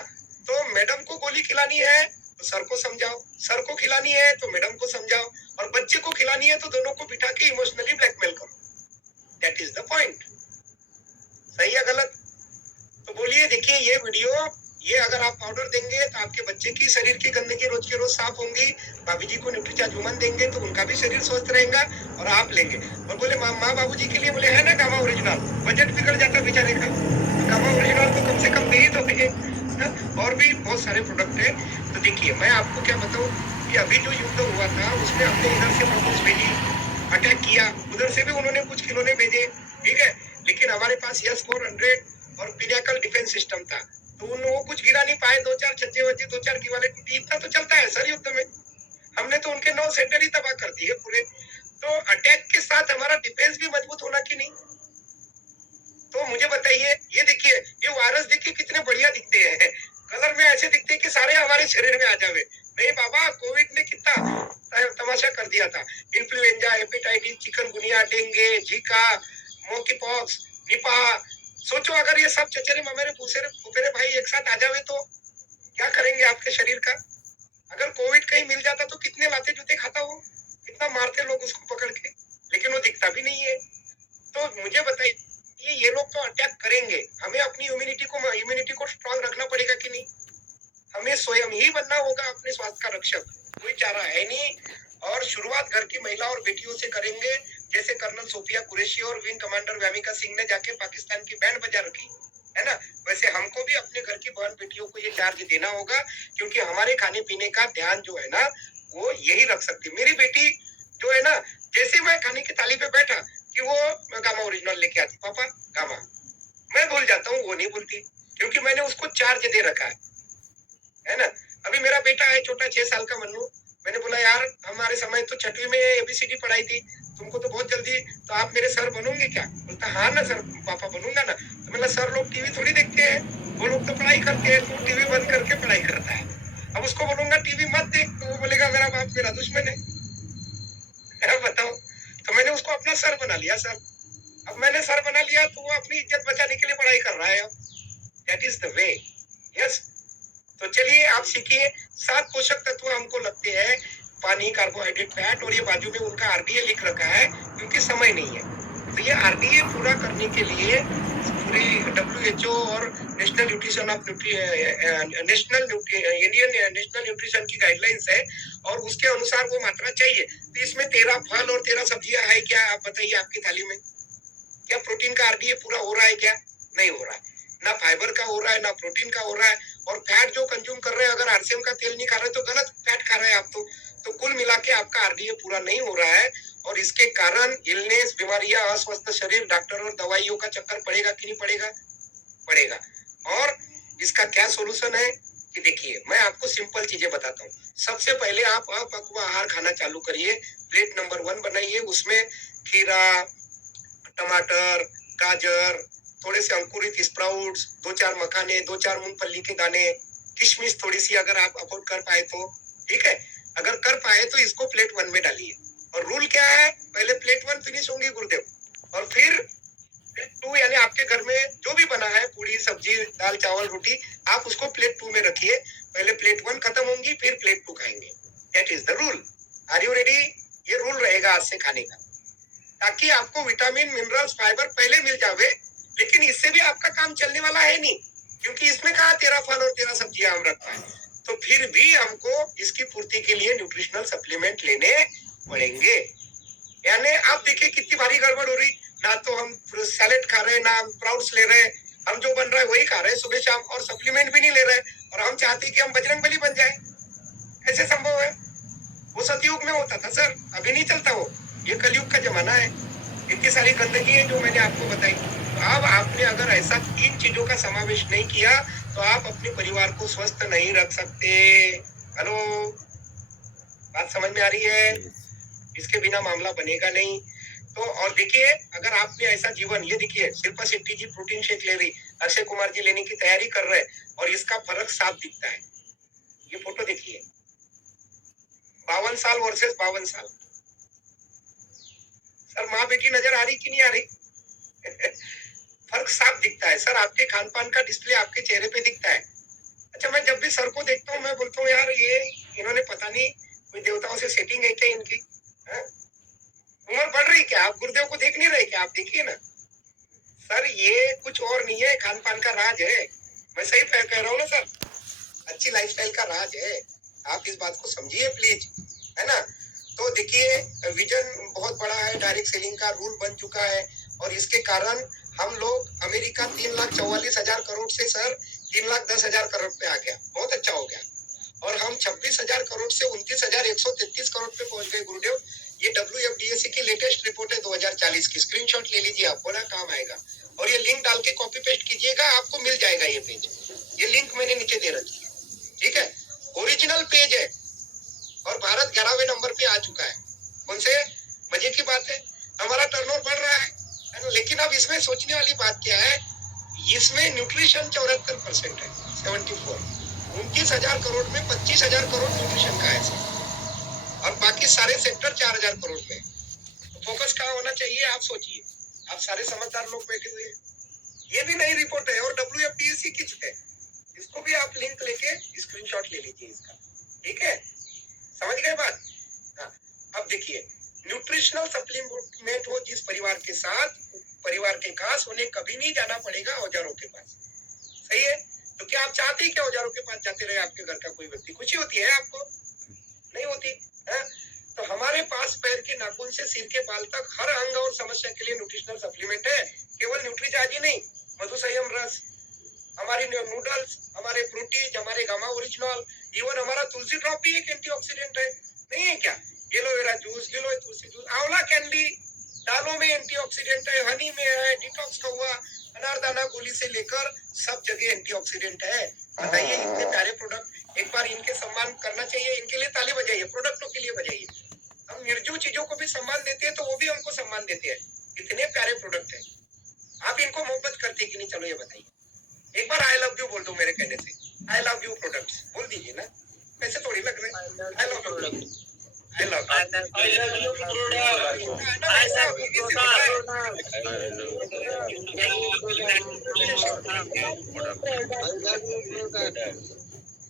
तो मैडम को गोली खिलानी है तो सर को समझाओ, सर को खिलानी है तो मैडम को समझाओ, और बच्चे को खिलानी है तो दोनों को बिठा के इमोशनली ब्लैकमेल करो। That is the point. सही है गलत? तो बोलिए, देखिए ये वीडियो, ये अगर आप पाउडर देंगे तो आपके बच्चे की शरीर की गंदगी रोज के रोज साफ होंगी, भाभी जी को न्यूट्रीचार्ज वुमन देंगे तो उनका भी शरीर स्वस्थ रहेगा, और आप लेंगे। और बोले माँ बाबू जी के लिए बोले है ना गामा ओरिजिनल, बजट बिगड़ जाता बेचारे का, गामा ओरिजिनल तो कम से कम दे ही दोगे। और भी बहुत सारे प्रोडक्ट है। तो देखिए मैं आपको क्या बताऊं कि अभी जो युद्ध हुआ था उसमें हमने इधर से प्रपोज भेजी, अटैक किया, उधर से भी उन्होंने कुछ खिलौने भेजे, ठीक है, लेकिन हमारे पास S-400 और पिनाकल डिफेंस सिस्टम था, तो वो कुछ गिरा नहीं पाए। 2-4 छज्जे वज्जे, 2-4 की वाले टूटी, इतना तो चलता है सर युद्ध में। हमने तो उनके 9 सेंटर ही तबाह कर दिए पूरे। तो अटैक के साथ हमारा डिफेंस भी मजबूत होना कि नहीं? तो मुझे बताइए, ये देखिए, ये वायरस देखिए कितने बढ़िया दिखते हैं, कलर में ऐसे दिखते हैं कि सारे हमारे शरीर में आ जावे। नहीं बाबा, कोविड ने कितना तमाशा कर दिया था। Influenza, hepatitis, chikungunya, dengue, Zika, monkeypox, Nipah. सोचो अगर ये सब चचेरे ममेरे फुफेरे भाई एक साथ आ जावे तो क्या करेंगे आपके शरीर का? अगर कोविड कहीं मिल जाता तो कितने लाते जूते खाता वो, कितना मारते लोग उसको पकड़ के, लेकिन वो दिखता भी नहीं है। तो मुझे बताइए, ये लोग तो अटैक करेंगे, हमें अपनी इम्यूनिटी को स्ट्रांग रखना पड़ेगा कि नहीं? हमें स्वयं ही बनना होगा अपने स्वास्थ्य का रक्षक, कोई चारा है नहीं। और शुरुआत घर की महिला और बेटियों से करेंगे, जैसे कर्नल सोफिया कुरैशी और विंग कमांडर व्यामिका सिंह ने जाके पाकिस्तान की बैंड बजा रखी है ना, वैसे हमको भी अपने घर की बहन बेटियों को ये चार्ज देना होगा, क्योंकि हमारे खाने पीने का ध्यान जो है ना वो यही रख सकती है। मेरी बेटी जो है ना, जैसे मैं खाने की थाली पे बैठा कि वो गामा ओरिजिनल लेके आती, पापा गामा, मैं भूल जाता हूँ, वो नहीं भूलती, क्योंकि मैंने उसको चार्ज दे रखा है ना। अभी मेरा बेटा है छोटा, 6 साल का मन्नू, मैंने बोला यार हमारे समय तो 6वीं में ABCD पढ़ाई थी, तुमको तो बहुत जल्दी, तो आप मेरे सर बनोगे क्या? बोलता हाँ ना सर, पापा बनूंगा ना। तो मैंने सर लोग टीवी थोड़ी देखते हैं, वो लोग तो पढ़ाई करते हैं, तो टीवी बंद करके पढ़ाई करता है। अब उसको बोलूंगा टीवी मत देख, तो वो बोलेगा मेरा बाप मेरा दुश्मन है। बताओ, तो मैंने उसको अपना सर बना लिया सर। अब मैंने सर बना लिया तो वो अपनी इज्जत बचाने के लिए पढ़ाई कर रहा है। अब that is the way. Yes, तो चलिए आप सीखिए। 7 पोषक तत्व हमको लगते हैं, पानी, कार्बोहाइड्रेट, फैट, और ये बाजू में उनका RDA लिख रखा है, क्योंकि समय नहीं है। तो ये RDA पूरा करने के लिए पूरी WHO और national nutrition Indian national nutrition की गाइडलाइंस है, और उसके अनुसार वो मात्रा चाहिए। तो इसमें 13 फल और 13 सब्जियां है क्या? आप बताइए आपकी थाली में क्या प्रोटीन का RDA पूरा हो रहा है क्या? नहीं हो रहा है। ना फाइबर का हो रहा है, ना प्रोटीन का हो रहा है, और फैट जो कंज्यूम कर रहे हैं, अगर आरसीएम का तेल नहीं खा रहे तो गलत फैट खा रहे हैं आप। तो कुल मिला के आपका आरडीए पूरा नहीं हो रहा है, और इसके कारण इलनेस, बीमारियां, अस्वस्थ शरीर, डॉक्टर और दवाइयों का चक्कर पड़ेगा कि नहीं पड़ेगा? पड़ेगा। और इसका क्या सोल्यूशन है कि देखिए, मैं आपको सिंपल चीजें बताता हूँ। सबसे पहले आप अपक्व आहार खाना चालू करिए, प्लेट नंबर 1 बनाइए, उसमें खीरा, टमाटर, गाजर, थोड़े से अंकुरित स्प्राउट्स, 2-4 मखाने, 2-4 मूंगफली के दाने, किशमिश थोड़ी सी, अगर आप अफोर्ड कर पाए तो ठीक है। अगर कर पाए तो इसको प्लेट 1 में डालिए। और रूल क्या है, पहले प्लेट 1 फिनिश होंगी गुरुदेव, और फिर प्लेट 2, यानी आपके घर में जो भी बना है, पूरी सब्जी, दाल चावल रोटी, आप उसको प्लेट 2 में रखिए। पहले प्लेट 1 खत्म होंगी, फिर प्लेट 2 खाएंगे। That is the rule. Are you ready? ये रूल रहेगा आज से खाने का, ताकि आपको विटामिन, मिनरल्स, फाइबर पहले मिल जावे। लेकिन इससे भी आपका काम चलने वाला है नहीं, क्योंकि इसमें कहा 13 फल और 13 सब्जियां हम रखा है। तो फिर भी हमको इसकी पूर्ति के लिए न्यूट्रिशनल सप्लीमेंट लेने पड़ेंगे। यानी आप देखिए कितनी भारी गड़बड़ हो रही, ना तो हम सैलेड खा रहे हैं, ना हम स्प्राउट्स ले रहे हैं, हम जो बन रहा है वही खा रहे हैं सुबह शाम, और सप्लीमेंट भी नहीं ले रहे हैं, और हम चाहते हैं कि हम बजरंगबली बन जाए। कैसे संभव है? वो सतयुग में होता था सर, अभी नहीं चलता वो। ये कलयुग का जमाना है। इतनी सारी गंदगी है जो मैंने आपको बताई। तो अब आपने अगर ऐसा 3 चीजों का समावेश नहीं किया तो आप अपने परिवार को स्वस्थ नहीं रख सकते। हेलो, बात समझ में आ रही है? इसके बिना मामला बनेगा नहीं। तो और देखिए, अगर आपने ऐसा जीवन, ये देखिए शिल्पा शेट्टी जी प्रोटीन शेक ले रही, अक्षय कुमार जी लेने की तैयारी कर रहे हैं, और इसका फर्क साफ दिखता है। ये फोटो देखिए, 52 साल वर्सेस 52 साल। सर माँ बेटी नजर आ रही कि नहीं आ रही? फर्क साफ दिखता है सर। आपके खान पान का डिस्प्ले आपके चेहरे पे दिखता है। अच्छा, मैं जब भी सर को देखता हूँ मैं बोलता हूँ यार, ये इन्होंने पता नहीं कोई देवताओं से सेटिंग है क्या इनकी? उम्र बढ़ रही क्या? आप गुरुदेव को देख नहीं रहे क्या? आप देखिए ना सर, ये कुछ और नहीं है, खान पान का राज है। मैं सही कह रहा हूँ ना सर? अच्छी लाइफस्टाइल का राज है। आप इस बात को समझिए प्लीज, है ना? तो देखिए, विजन बहुत बड़ा है, डायरेक्ट सेलिंग का रूल बन चुका है, और इसके कारण हम लोग अमेरिका 3,44,000 करोड़ से सर 3,10,000 करोड़ पे आ गया। बहुत अच्छा हो गया। और हम 26,000 करोड़ से 29,133 करोड़ पे पहुंच गए गुरुदेव। ये WFDAC की लेटेस्ट रिपोर्ट है 2040 की। स्क्रीनशॉट ले लीजिए, आपको ना काम आएगा। और ये लिंक डाल के कॉपी पेस्ट कीजिएगा, आपको मिल जाएगा ये पेज। ये लिंक मैंने नीचे दे रखी है, ठीक है? ओरिजिनल पेज है, और भारत 11वें नंबर पे आ चुका है। कौन से मजे की बात है, हमारा टर्नओवर बढ़ रहा है ना? लेकिन अब इसमें सोचने वाली बात क्या है, इसमें न्यूट्रिशन 74% है, 74। 29,000 करोड़ में 25,000 करोड़ न्यूट्रिशन का है सर, और बाकी सारे सेक्टर 4,000 करोड़ में। तो फोकस कहाँ होना चाहिए आप सोचिए। आप सारे समझदार लोग बैठे हुए हैं। ये भी नई रिपोर्ट है, और WFDAC की है। इसको भी आप लिंक लेके स्क्रीनशॉट ले लीजिए इसका, ठीक है? समझ गए बात? हाँ, अब देखिए, न्यूट्रिशनल सप्लीमेंट हो जिस परिवार के साथ, परिवार के खास, उन्हें कभी नहीं जाना पड़ेगा औजारों के पास। सही है? तो क्या आप चाहते हैं कि औजारों के पास जाते रहे आपके घर का कोई व्यक्ति? खुशी होती है आपको? नहीं होती है? तो हमारे पास पैर के नाखून से सिर के बाल तक हर अंग और समस्या के लिए न्यूट्रिशनल सप्लीमेंट है। केवल न्यूट्रीचार्ज ही नहीं, मधुसंयम रस, हमारी नूडल्स, हमारे फ्रूटीज, हमारे गामा ओरिजिनल, इवन हमारा तुलसी ड्रॉप भी एक एंटीऑक्सीडेंट है, नहीं है क्या? एलोवेरा जूस, गिलोय तुलसी जूस, आंवला कैंडी, दालों में एंटीऑक्सीडेंट है, हनी में है, डिटॉक्स का हुआ, अनारदाना गोली से लेकर सब जगह एंटीऑक्सीडेंट है। बताइए, इतने प्यारे प्रोडक्ट, एक बार इनके सम्मान करना चाहिए, इनके लिए ताली बजाइए, प्रोडक्टों के लिए बजाइए। हम निर्जीव चीजों को भी सम्मान देते हैं तो वो भी हमको सम्मान देते हैं। इतने प्यारे प्रोडक्ट है, आप इनको मोहब्बत करते कि नहीं? चलो ये बताइए, एक बार आई लव यू बोल दो मेरे कहने से। आई लव यू प्रोडक्ट्स बोल दीजिए ना, ऐसे थोड़ी लग रहे हैं। I love you product, I love you product.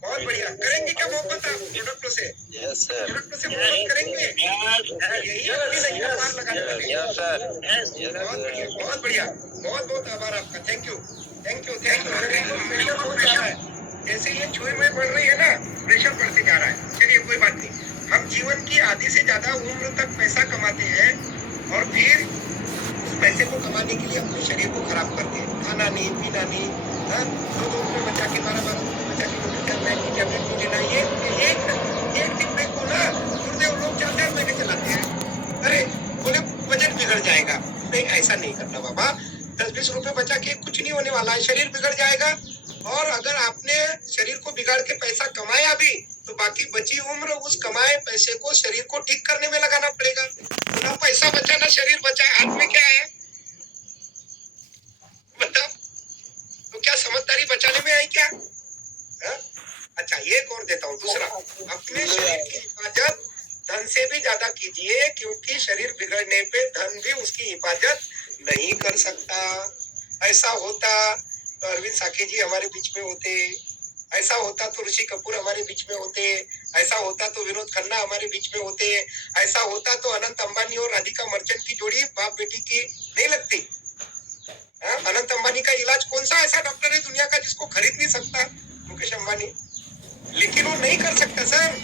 बहुत बढ़िया। करेंगे क्या मोहब्बत आप प्रोडक्टों से? प्रोडक्टों से मोहब्बत करेंगे, यही अपनी लाइफ में पार लगाने वाले। बहुत बढ़िया, बहुत बढ़िया, बहुत बहुत आभार आपका। Thank you, thank you, thank you. Pressure बहुत ज्यादा है, जैसे ये छुई में बढ़ रही है ना, प्रेशर बढ़ते जा रहा है। चलिए कोई बात नहीं, हम जीवन की आधी से ज्यादा उम्र तक पैसा कमाते हैं, और फिर उस पैसे को कमाने के लिए अपने शरीर को खराब करते हैं। खाना नहीं, पीना नहीं, हाँ, 2-2 रुपए बचा के 12-12 रुपए बचा के न्यूट्रीचार्ज मैन की टैबलेट नहीं लेना। ये एक डिब्बे को ना गुरुदेव लोग 4-4 महीने चलाते हैं। अरे बोले बजट बिगड़ जाएगा। नहीं, ऐसा नहीं करना बाबा। 10-20 रुपए बचा के कुछ नहीं होने वाला है, शरीर बिगड़ जाएगा। और अगर आपने शरीर को बिगाड़ के पैसा कमाया भी, तो बाकी बची उम्र उस कमाए पैसे को शरीर को ठीक करने में लगाना पड़ेगा। ना पैसा बचा ना शरीर बचा, हाथ में क्या है बताओ? तो क्या समझदारी बचाने में आई क्या? हाँ? अच्छा, एक और देता हूँ दूसरा। अपने शरीर की हिफाजत धन से भी ज्यादा कीजिए, क्योंकि शरीर बिगड़ने पे धन भी उसकी हिफाजत नहीं कर सकता। ऐसा होता तो अरविंद साके जी हमारे बीच में होते, ऐसा होता तो ऋषि कपूर हमारे बीच में होते, ऐसा होता तो विनोद खन्ना हमारे बीच में होते, ऐसा होता तो अनंत अंबानी और राधिका मर्चेंट की जोड़ी बाप बेटी की नहीं लगती। अनंत अंबानी का इलाज कौन सा ऐसा डॉक्टर है दुनिया का जिसको खरीद नहीं सकता? मुकेश अंबानी। लेकिन वो नहीं कर सकता सर।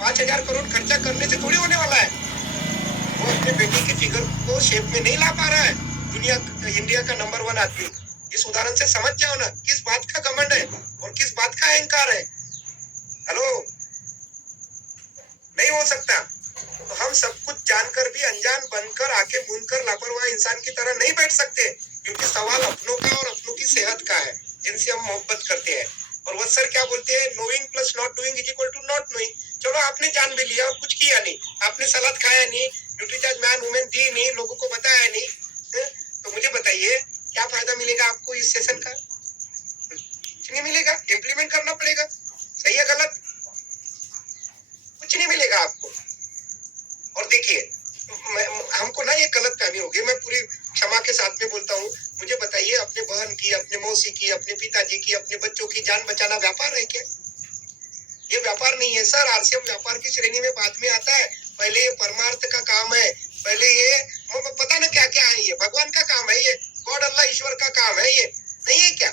5,000 करोड़ खर्चा करने से थोड़ी होने वाला है। वो अपने बेटी की फिगर को शेप में नहीं ला पा रहा है। इंडिया का नंबर 1 आदमी। इस उदाहरण से समझ जाओ ना किस बात का घमंड है और किस बात का अहंकार है। हेलो, नहीं हो सकता। तो हम सब कुछ जानकर भी अनजान बनकर आंखें मूंदकर लापरवाह इंसान की तरह नहीं बैठ सकते, क्योंकि सवाल अपनों का और अपनों की सेहत का है, जिनसे हम मोहब्बत करते हैं। और वह सर क्या बोलते हैं, knowing plus not doing is equal to not knowing. चलो आपने जान भी लिया, कुछ किया नहीं, आपने सलाद खाया नहीं, न्यूट्रीचार्ज मैन वुमेन दी नहीं, लोगों को बताया नहीं, तो मुझे बताइए क्या फायदा मिलेगा आपको इस सेशन का? कुछ नहीं मिलेगा। इम्प्लीमेंट करना पड़ेगा। सही है गलत? कुछ नहीं मिलेगा आपको। और देखिए, हमको ना ये गलत फहमी होगी, मैं पूरी क्षमा के साथ में बोलता हूँ। मुझे बताइए, अपने बहन की, अपने मौसी की, अपने पिताजी की, अपने बच्चों की जान बचाना व्यापार है क्या? ये व्यापार नहीं है सर। आरसीएम व्यापार की श्रेणी में बाद में आता है। पहले ये परमार्थ का काम है। पहले ये पता ना क्या क्या है, ये भगवान का काम है, ये गॉड अल्लाह ईश्वर का काम है। ये नहीं है क्या?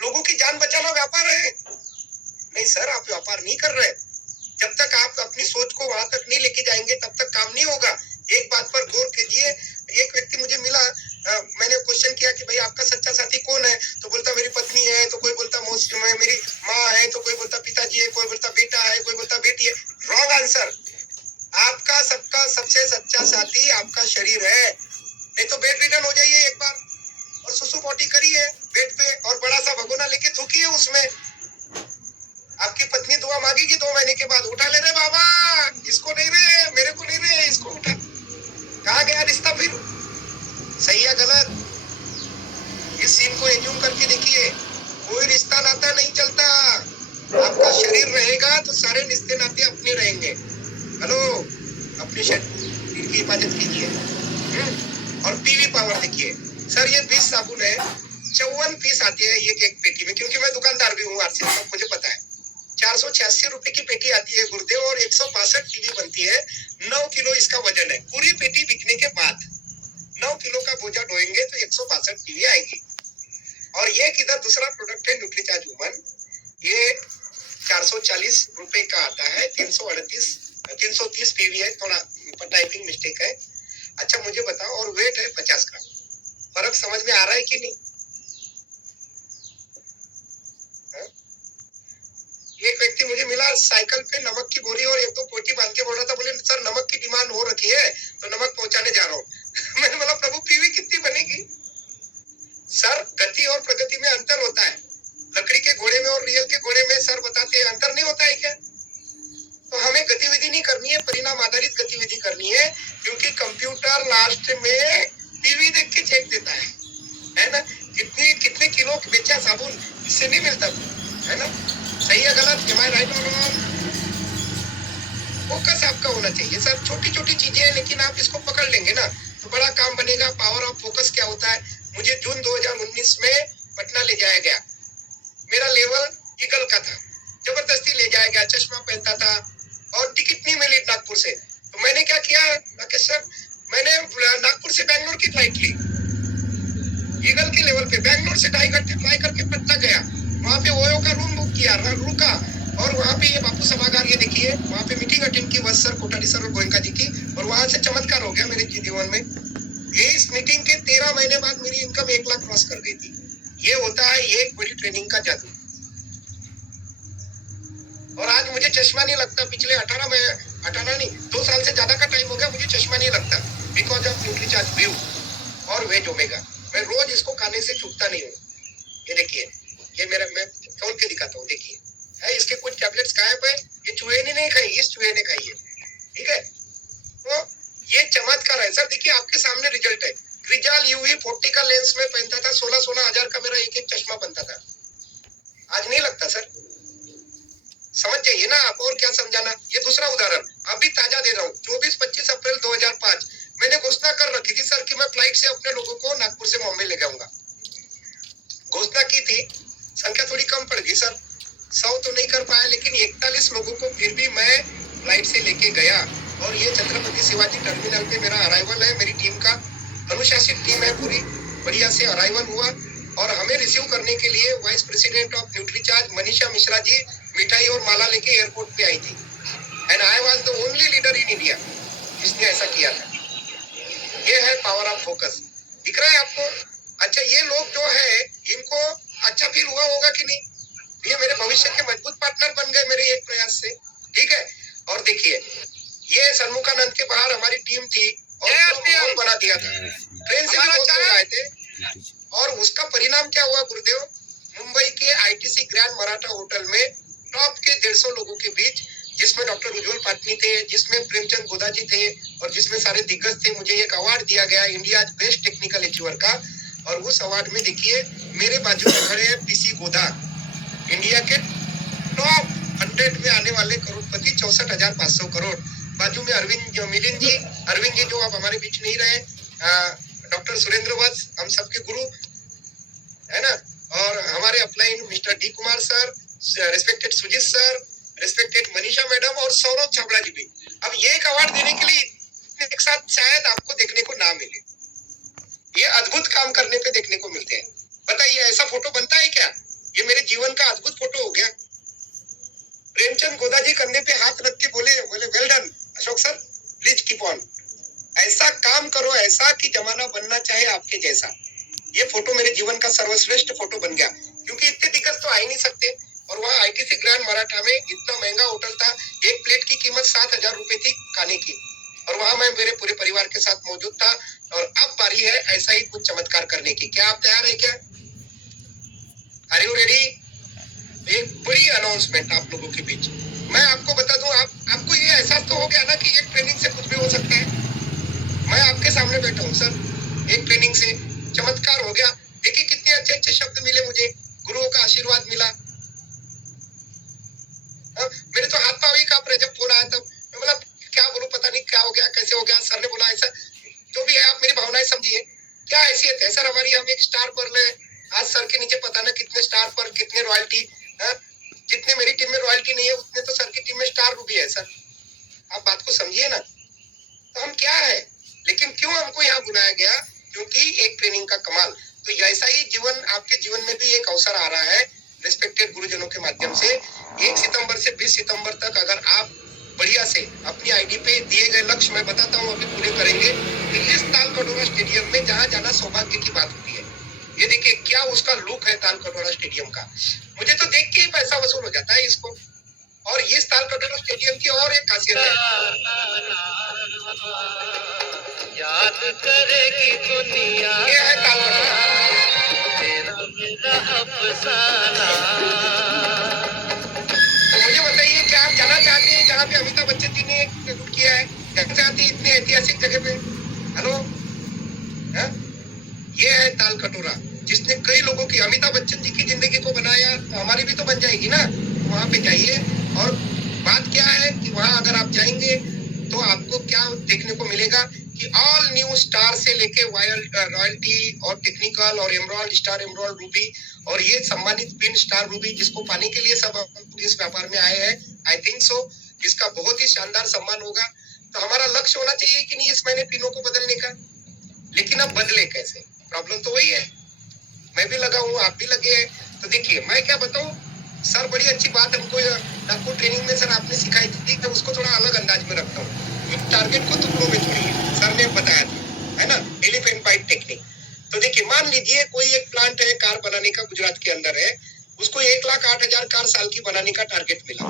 लोगों की जान बचाना व्यापार है? नहीं सर, आप व्यापार नहीं कर रहे। जब तक आप अपनी सोच को वहां तक नहीं लेके जाएंगे तब तक काम नहीं होगा। एक बात पर गौर कीजिए। एक व्यक्ति मुझे मिला, मैंने क्वेश्चन किया कि भाई आपका सच्चा साथी कौन है? तो बोलता मेरी पत्नी है, तो कोई बोलता मेरी माँ है, तो कोई बोलता पिताजी है, कोई बोलता बेटा है, कोई बोलता बेटी है। Wrong answer. आपका सबका सबसे सच्चा साथी आपका शरीर है। नहीं तो बेड रिटर्न हो जाइए एक बार और सुसु पोटी करिए बेड पे और बड़ा सा भगोना लेके थूकिए उसमें। आपकी पत्नी दुआ मांगेगी 2 महीने के बाद, उठा ले रे बाबा, इसको नहीं रे, मेरे को नहीं रे, इसको उठा। कहाँ गया रिश्ता फिर? सही है गलत? इस सीन को एज्यूम करके देखिए, कोई रिश्ता नाता नहीं चलता। आपका शरीर रहेगा तो सारे रिश्ते नाते अपने रहेंगे। हेलो, अपने शरीर की हिफाजत कीजिए। और पीवी पावर देखिए सर, ये 20 साबुन है, 54 पीस आते हैं एक पेटी में, क्योंकि मैं दुकानदार भी हूँ आरसीएम का, मुझे पता है। 486 रुपए की पेटी आती है गुरुदेव, और 162 टीवी बनती है। 9 किलो इसका वजन है। पूरी पेटी बिकने के बाद 9 किलो का बोझा ढोएंगे तो 162 टीवी आएगी। और ये किधर दूसरा प्रोडक्ट है न्यूट्रीचार्ज वुमन, ये 440 रुपए का आता है। 330 पीवी है, थोड़ा टाइपिंग मिस्टेक है। अच्छा मुझे बताओ, और वेट है 50 ग्राम। फर्क समझ में आ रहा है कि नहीं? एक व्यक्ति मुझे मिला, साइकिल पे नमक की बोरी और 1-2 पोटी बांध के बोल रहा था, बोले सर नमक की डिमांड हो रखी है तो नमक पहुंचाने जा रहा हूँ। मैंने बोला प्रभु पीवी कितनी बनेगी? सर गति और प्रगति में अंतर होता है। लकड़ी के घोड़े में और रियल के घोड़े में सर बताते हैं अंतर नहीं होता है क्या? तो हमें गतिविधि नहीं करनी है, परिणाम आधारित गतिविधि करनी है, क्योंकि कंप्यूटर लास्ट में पीवी देख के चेक देता है ना? कितने किलो बेचा साबुन, इससे नहीं मिलता है ना? सही है गलत? एम आई राइट और रॉन्ग? फोकस आपका होना चाहिए सर। छोटी छोटी चीजें हैं, लेकिन आप इसको पकड़ लेंगे ना तो बड़ा काम बनेगा। पावर ऑफ फोकस क्या होता है? मुझे जून 2019 में पटना ले जाया गया। मेरा लेवल ईगल का था, जबरदस्ती ले जाया गया। चश्मा पहनता था और टिकट नहीं मिली नागपुर से। तो मैंने क्या किया राकेश सर, मैंने नागपुर से बैंगलोर की फ्लाइट ली। ईगल के लेवल पे बैंगलोर से 2.5 घंटे फ्लाई करके पटना गया। वहाँ पे ओयो का रूम बुक किया, रुका, और वहाँ पे ये बापू सभागार, ये देखिए वहाँ पे मीटिंग अटेंड की वत्स सर, कोठारी सर और गोयनका जी की, और वहाँ से चमत्कार हो गया मेरे जीवन में। ये इस मीटिंग के 13 महीने बाद मेरी इनकम 1 लाख क्रॉस कर गई थी। ये होता है एक बड़ी ट्रेनिंग का जादू। और आज मुझे चश्मा नहीं लगता, पिछले 18 नहीं 2 साल से ज्यादा का टाइम हो गया मुझे चश्मा नहीं लगता, बिकॉज ऑफ न्यूट्रीचार्ज व्यू और वेज ओमेगा। मैं रोज इसको खाने से चूकता नहीं हूँ। ये देखिए, ये मेरा, मैं खोल के दिखाता हूँ, देखिए है, इसके कुछ टैबलेट्स गायब है, ये चूहे ने नहीं खाई, इस चूहे ने खाई है, ठीक है। तो ये चमत्कार है सर, देखिए आपके सामने रिजल्ट है। क्रिजाल यूवी 40 का लेंस में पहनता था, 16 हजार का मेरा एक चश्मा बनता था, आज नहीं लगता सर। समझ जाइए ना आप, और क्या समझाना। ये दूसरा उदाहरण अभी ताजा दे रहा हूँ, 24-25 अप्रैल 2005 मैंने घोषणा कर रखी थी सर कि मैं फ्लाइट से अपने लोगों को नागपुर से बॉम्बे ले जाऊंगा। घोषणा की थी, संख्या थोड़ी कम पड़ गई सर, 100 तो नहीं कर पाया, लेकिन 41 लोगों को फिर भी मैं फ्लाइट से लेके गया। और ये छत्रपति शिवाजी टर्मिनल पे मेरा अराइवल है, मेरी टीम का अनुशासित टीम है, पूरी बढ़िया से अराइवल हुआ। और हमें रिसीव करने के लिए vice president of Nutricharge Manisha Mishra ji मिठाई और माला लेके एयरपोर्ट पे आई थी। And I was the only leader in India जिसने ऐसा किया था। ये है पावर ऑफ फोकस, दिख रहा है आपको। अच्छा, ये लोग जो है इनको अच्छा फील हुआ होगा कि नहीं, ये मेरे भविष्य के मजबूत पार्टनर बन गए मेरे एक प्रयास से, ठीक है। और देखिए, ये सन्मुखानंद के बाहर हमारी टीम थी और बना दिया था, ट्रेन से भी बहुत लोग आए थे। और उसका परिणाम क्या हुआ गुरुदेव, मुंबई के आईटीसी ग्रैंड मराठा होटल में टॉप के 150 लोगों के बीच, जिसमें डॉक्टर उज्जवल पाटनी थे, जिसमें प्रेमचंद गोदा जी थे, और जिसमें सारे दिग्गज थे, मुझे एक अवार्ड दिया गया इंडिया बेस्ट टेक्निकल अचीवर का। और उस अवार्ड में देखिए मेरे बाजू में खड़े हैं पीसी गोदा, इंडिया के टॉप 100 में आने वाले करोड़पति, 64,500 करोड़। बाजू में मिलिंद जी जो अब हमारे बीच नहीं रहे, डॉक्टर सुरेंद्र वत्स, हम सबके गुरु है ना। और हमारे upline mister D Kumar sir, respected Sujeet sir, respected Manisha madam और सौरभ छाबड़ा जी भी। अब ये एक अवार्ड देने के लिए एक साथ शायद आपको देखने को ना मिले, ये अद्भुत काम करने पे देखने को मिलते हैं। बताइए ऐसा फोटो बनता है क्या? ये मेरे जीवन का अद्भुत फोटो हो गया। प्रेमचंद गोदा जी कंधे पे हाथ रख के बोले well done Ashok sir, please keep on. ऐसा काम करो ऐसा कि जमाना बनना चाहे आपके जैसा। ये फोटो मेरे जीवन का सर्वश्रेष्ठ फोटो बन गया, क्योंकि इतने दिक्कत तो आ ही नहीं सकते। और वहाँ आईटीसी ग्रैंड मराठा में इतना महंगा होटल था, एक प्लेट की कीमत 7,000 रुपए थी खाने की, और वहाँ मैं मेरे पूरे परिवार के साथ मौजूद था। और अब बारी है ऐसा ही कुछ चमत्कार करने की। क्या आप तैयार है क्या? Are you ready? एक बड़ी अनाउंसमेंट आप लोगों के बीच मैं आपको बता दूं, आपको ये एहसास तो हो गया ना कि एक ट्रेनिंग से कुछ भी हो सकता है। मैं आपके सामने बैठा हूँ सर, एक ट्रेनिंग से चमत्कार हो गया। देखिए कितने अच्छे अच्छे शब्द मिले मुझे, गुरुओं का आशीर्वाद मिला। मेरे तो हाथ पांव ही कांप रहे जब फोन आया तब। मैं बोला क्या बोलूं, पता नहीं क्या हो गया, कैसे हो गया। सर ने बोला ऐसा, जो भी है आप मेरी भावनाएं समझिए। क्या हैसियत है सर हमारी, हम एक स्टार पर ले, आज सर के नीचे पता ना कितने स्टार पर, कितने रॉयल्टी। जितने मेरी टीम में रॉयल्टी नहीं है उतने तो सर की टीम में स्टार रूबी है सर। आप बात को समझिए ना। तो हम क्या है, लेकिन क्यों हमको यहाँ बुलाया गया? क्योंकि एक ट्रेनिंग का कमाल। तो ऐसा ही जीवन, आपके जीवन में भी एक अवसर आ रहा है रिस्पेक्टेड गुरुजनों के माध्यम से। 1 सितंबर से 20 सितंबर तक अगर आप बढ़िया से अपनी आईडी पे दिए गए लक्ष्य, मैं बताता हूँ अभी पूरे करेंगे, तो इस तालकटोरा स्टेडियम में जहाँ जाना सौभाग्य की बात होती है। ये देखिए क्या उसका लुक है तालकटोरा स्टेडियम का, मुझे तो देख के ही पैसा वसूल हो जाता है इसको। और इस तालकटोरा स्टेडियम की और एक खासियत है, याद करेगी दुनिया, ये है तालकटोरा। तेरा मेरा अफसाना। तो मुझे बताइए क्या आप जाना चाहते हैं जहाँ पे अमिताभ बच्चन जी ने डेब्यूट किया है? जाना चाहते हैं इतनी ऐतिहासिक जगह पे? हेलो, ये है तालकटोरा जिसने कई लोगों की, अमिताभ बच्चन जी की जिंदगी को बनाया, तो हमारी भी तो बन जाएगी ना। वहाँ पे जाइए, और बात क्या है कि वहाँ अगर आप जाएंगे तो आपको क्या देखने को मिलेगा कि ऑल न्यू स्टार से लेके रॉयल्टी और टेक्निकल और एमराल्ड स्टार, एमराल्ड रूबी, और ये सम्मानित पिन स्टार रूबी जिसको पाने के लिए सब इस व्यापार में आए हैं, आई थिंक सो, जिसका बहुत ही शानदार सम्मान होगा। तो हमारा लक्ष्य होना चाहिए कि नहीं इस महीने पिनों को बदलने का। लेकिन अब बदले कैसे, प्रॉब्लम तो वही है। मैं भी लगा हूँ, आप भी लगे हैं। तो देखिए मैं क्या बताऊँ सर, बड़ी अच्छी बात हमको नागपुर ट्रेनिंग में सर आपने सिखाई थी, मैं उसको थोड़ा अलग अंदाज में रखता हूँ। टारगेट को टुकड़ों में छोड़िए, सर ने बताया था, है ना, एलिफेंट बाइट टेक्निक। तो देखिए मान मान लीजिए कोई एक प्लांट है कार बनाने का, गुजरात के अंदर है, उसको 1,08,000 कार साल की बनाने का टारगेट मिला,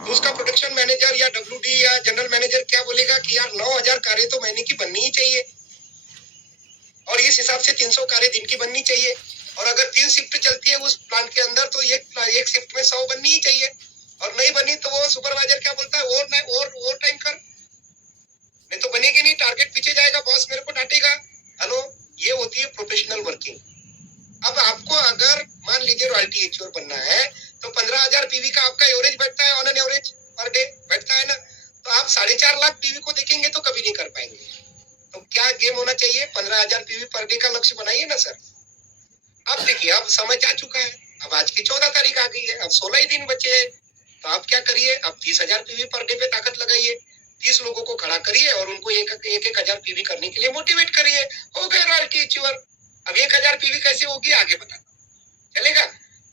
तो उसका प्रोडक्शन मैनेजर या WD या जनरल मैनेजर क्या बोलेगा कि यार 9,000 कारें तो महीने की बननी ही चाहिए, और इस हिसाब से 300 कारें दिन की बननी चाहिए, और अगर 3 शिफ्ट चलती है उस प्लांट के अंदर तो एक शिफ्ट में 100 बननी ही चाहिए, और नहीं बनी तो वो सुपरवाइजर क्या बोलता है, और टाइम कर, नहीं तो बनेगी नहीं, टारगेट पीछे जाएगा, बॉस मेरे को डांटेगा। हेलो, ये होती है प्रोफेशनल वर्किंग। अब आपको अगर मान लीजिए रॉयल्टी एच्योर बनना है तो 15,000 पीवी का आपका एवरेज बैठता है, on an average per day बैठता है ना, तो आप 4.5 लाख पीवी को देखेंगे तो कभी नहीं कर पाएंगे। तो क्या गेम होना चाहिए, 15,000 पीवी पर डे का लक्ष्य बनाइए ना सर। अब देखिए, अब समय जा चुका है, अब आज की 14 तारीख आ गई है, अब 16 ही दिन बचे हैं, तो आप क्या करिए, अब 30,000 पीवी पर डे पे ताकत लगाइए, 30 लोगों को खड़ा करिए और उनको 1,000 पीवी करने के लिए मोटिवेट करिए, हो गए रॉयल्टी अचीवर। अब 1,000 पीवी कैसे होगी आगे बता, चलेगा?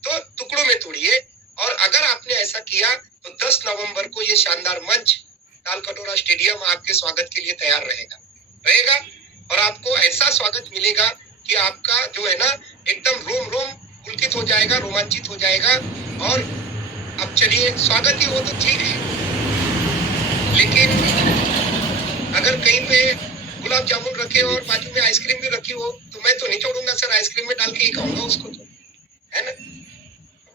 तो टुकड़ों में तोड़िए, और अगर आपने ऐसा किया तो 10 नवंबर को ये शानदार मंच तालकटोरा स्टेडियम आपके स्वागत के लिए तैयार रहेगा, और आपको ऐसा स्वागत मिलेगा कि आपका जो है ना एकदम रोम पुलकित हो जाएगा, रोमांचित हो जाएगा। और अब चलिए, स्वागत ही हो तो ठीक है, लेकिन अगर कहीं पे गुलाब जामुन रखे और बाजू में आइसक्रीम भी रखी हो तो मैं तो नहीं छोड़ूंगा सर, आइसक्रीम में डाल के ही खाऊंगा उसको, तो है ना।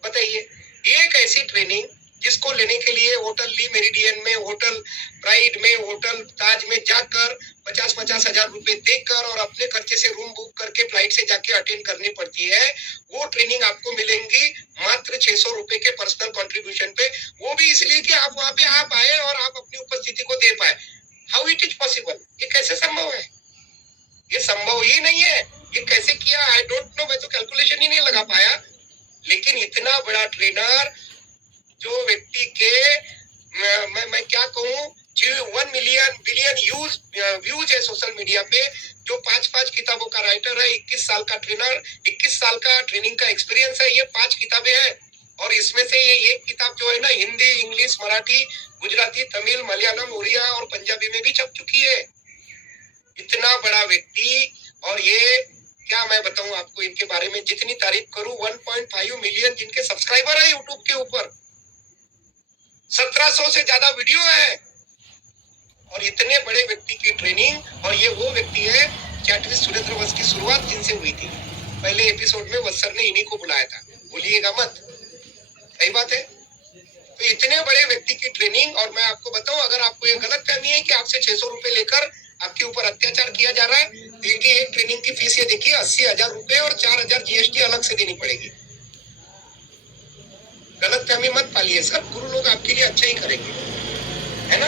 बताइए, एक ऐसी ट्रेनिंग जिसको लेने के लिए होटल ली मेरिडियन में, होटल प्राइड में, होटल ताज में जाकर 50-50 हजार रुपए देकर और अपने खर्चे से रूम बुक करके फ्लाइट से जाके अटेंड करनी पड़ती है, वो ट्रेनिंग आपको मिलेंगी मात्र 600 रुपए के पर्सनल कंट्रीब्यूशन पे, वो भी इसलिए कि आप वहां पे आप आए और आप अपनी उपस्थिति को दे पाए। हाउ इट इज पॉसिबल, ये कैसे संभव है? ये संभव ही नहीं है, ये कैसे किया, आई डोंट नो, मैं तो कैलकुलेशन ही नहीं लगा पाया। लेकिन इतना बड़ा ट्रेनर, जो व्यक्ति के मैं क्या कहूँ, 1 बिलियन व्यूज है सोशल मीडिया पे, जो 5 किताबों का राइटर है, 21 साल का ट्रेनर, 21 साल का ट्रेनिंग का एक्सपीरियंस है, ये 5 किताबें हैं, और इसमें से ये एक किताब जो है ना हिंदी, इंग्लिश, मराठी, गुजराती, तमिल, मलयालम, उड़िया और पंजाबी में भी छप चुकी है। इतना बड़ा व्यक्ति, और ये क्या मैं बताऊं आपको इनके बारे में, जितनी तारीफ करूं, 1.5 मिलियन जिनके सब्सक्राइबर है यूट्यूब के ऊपर, 1700 से ज्यादा वीडियो है, और इतने बड़े व्यक्ति की ट्रेनिंग। और ये वो व्यक्ति है चैटविस सुरेंद्र वंश की शुरुआत जिनसे हुई थी। पहले एपिसोड में वत्सर ने इन्हीं को बुलाया था, भूलिएगा मत, सही बात है। तो इतने बड़े व्यक्ति की ट्रेनिंग, और मैं आपको बताऊं, अगर आपको ये गलत फहमी है कि आपसे 600 रुपए लेकर आपके ऊपर अत्याचार किया जा रहा है, तो इनकी एक ट्रेनिंग की फीस ये देखिए 80,000 रुपए, और 4,000 GST अलग से देनी पड़ेगी। गलत फहमी मत पालिए सर, गुरु लोग आपके लिए अच्छा ही करेंगे, है ना।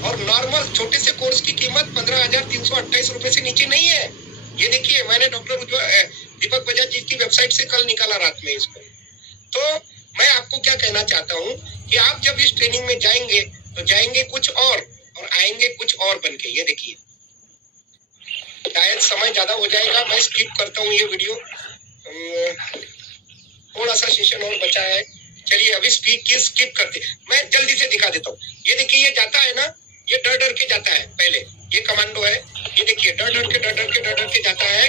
और नॉर्मल छोटे से कोर्स की कीमत 15,328 रुपए से नीचे नहीं है। ये देखिए, मैंने डॉक्टर दीपक बजाज जी की वेबसाइट से कल निकाला रात में इसको। तो मैं आपको क्या कहना चाहता हूँ कि आप जब इस ट्रेनिंग में जाएंगे तो जाएंगे कुछ और आएंगे कुछ और बन के। ये देखिए, शायद समय ज्यादा हो जाएगा, मैं स्किप करता हूँ ये वीडियो, थोड़ा सा सेशन और बचा है। चलिए अभी स्किप करते, मैं जल्दी से दिखा देता हूँ। ये देखिए, ये जाता है ना, ये डर के जाता है, पहले ये कमांडो है, ये देखिए डर के जाता है।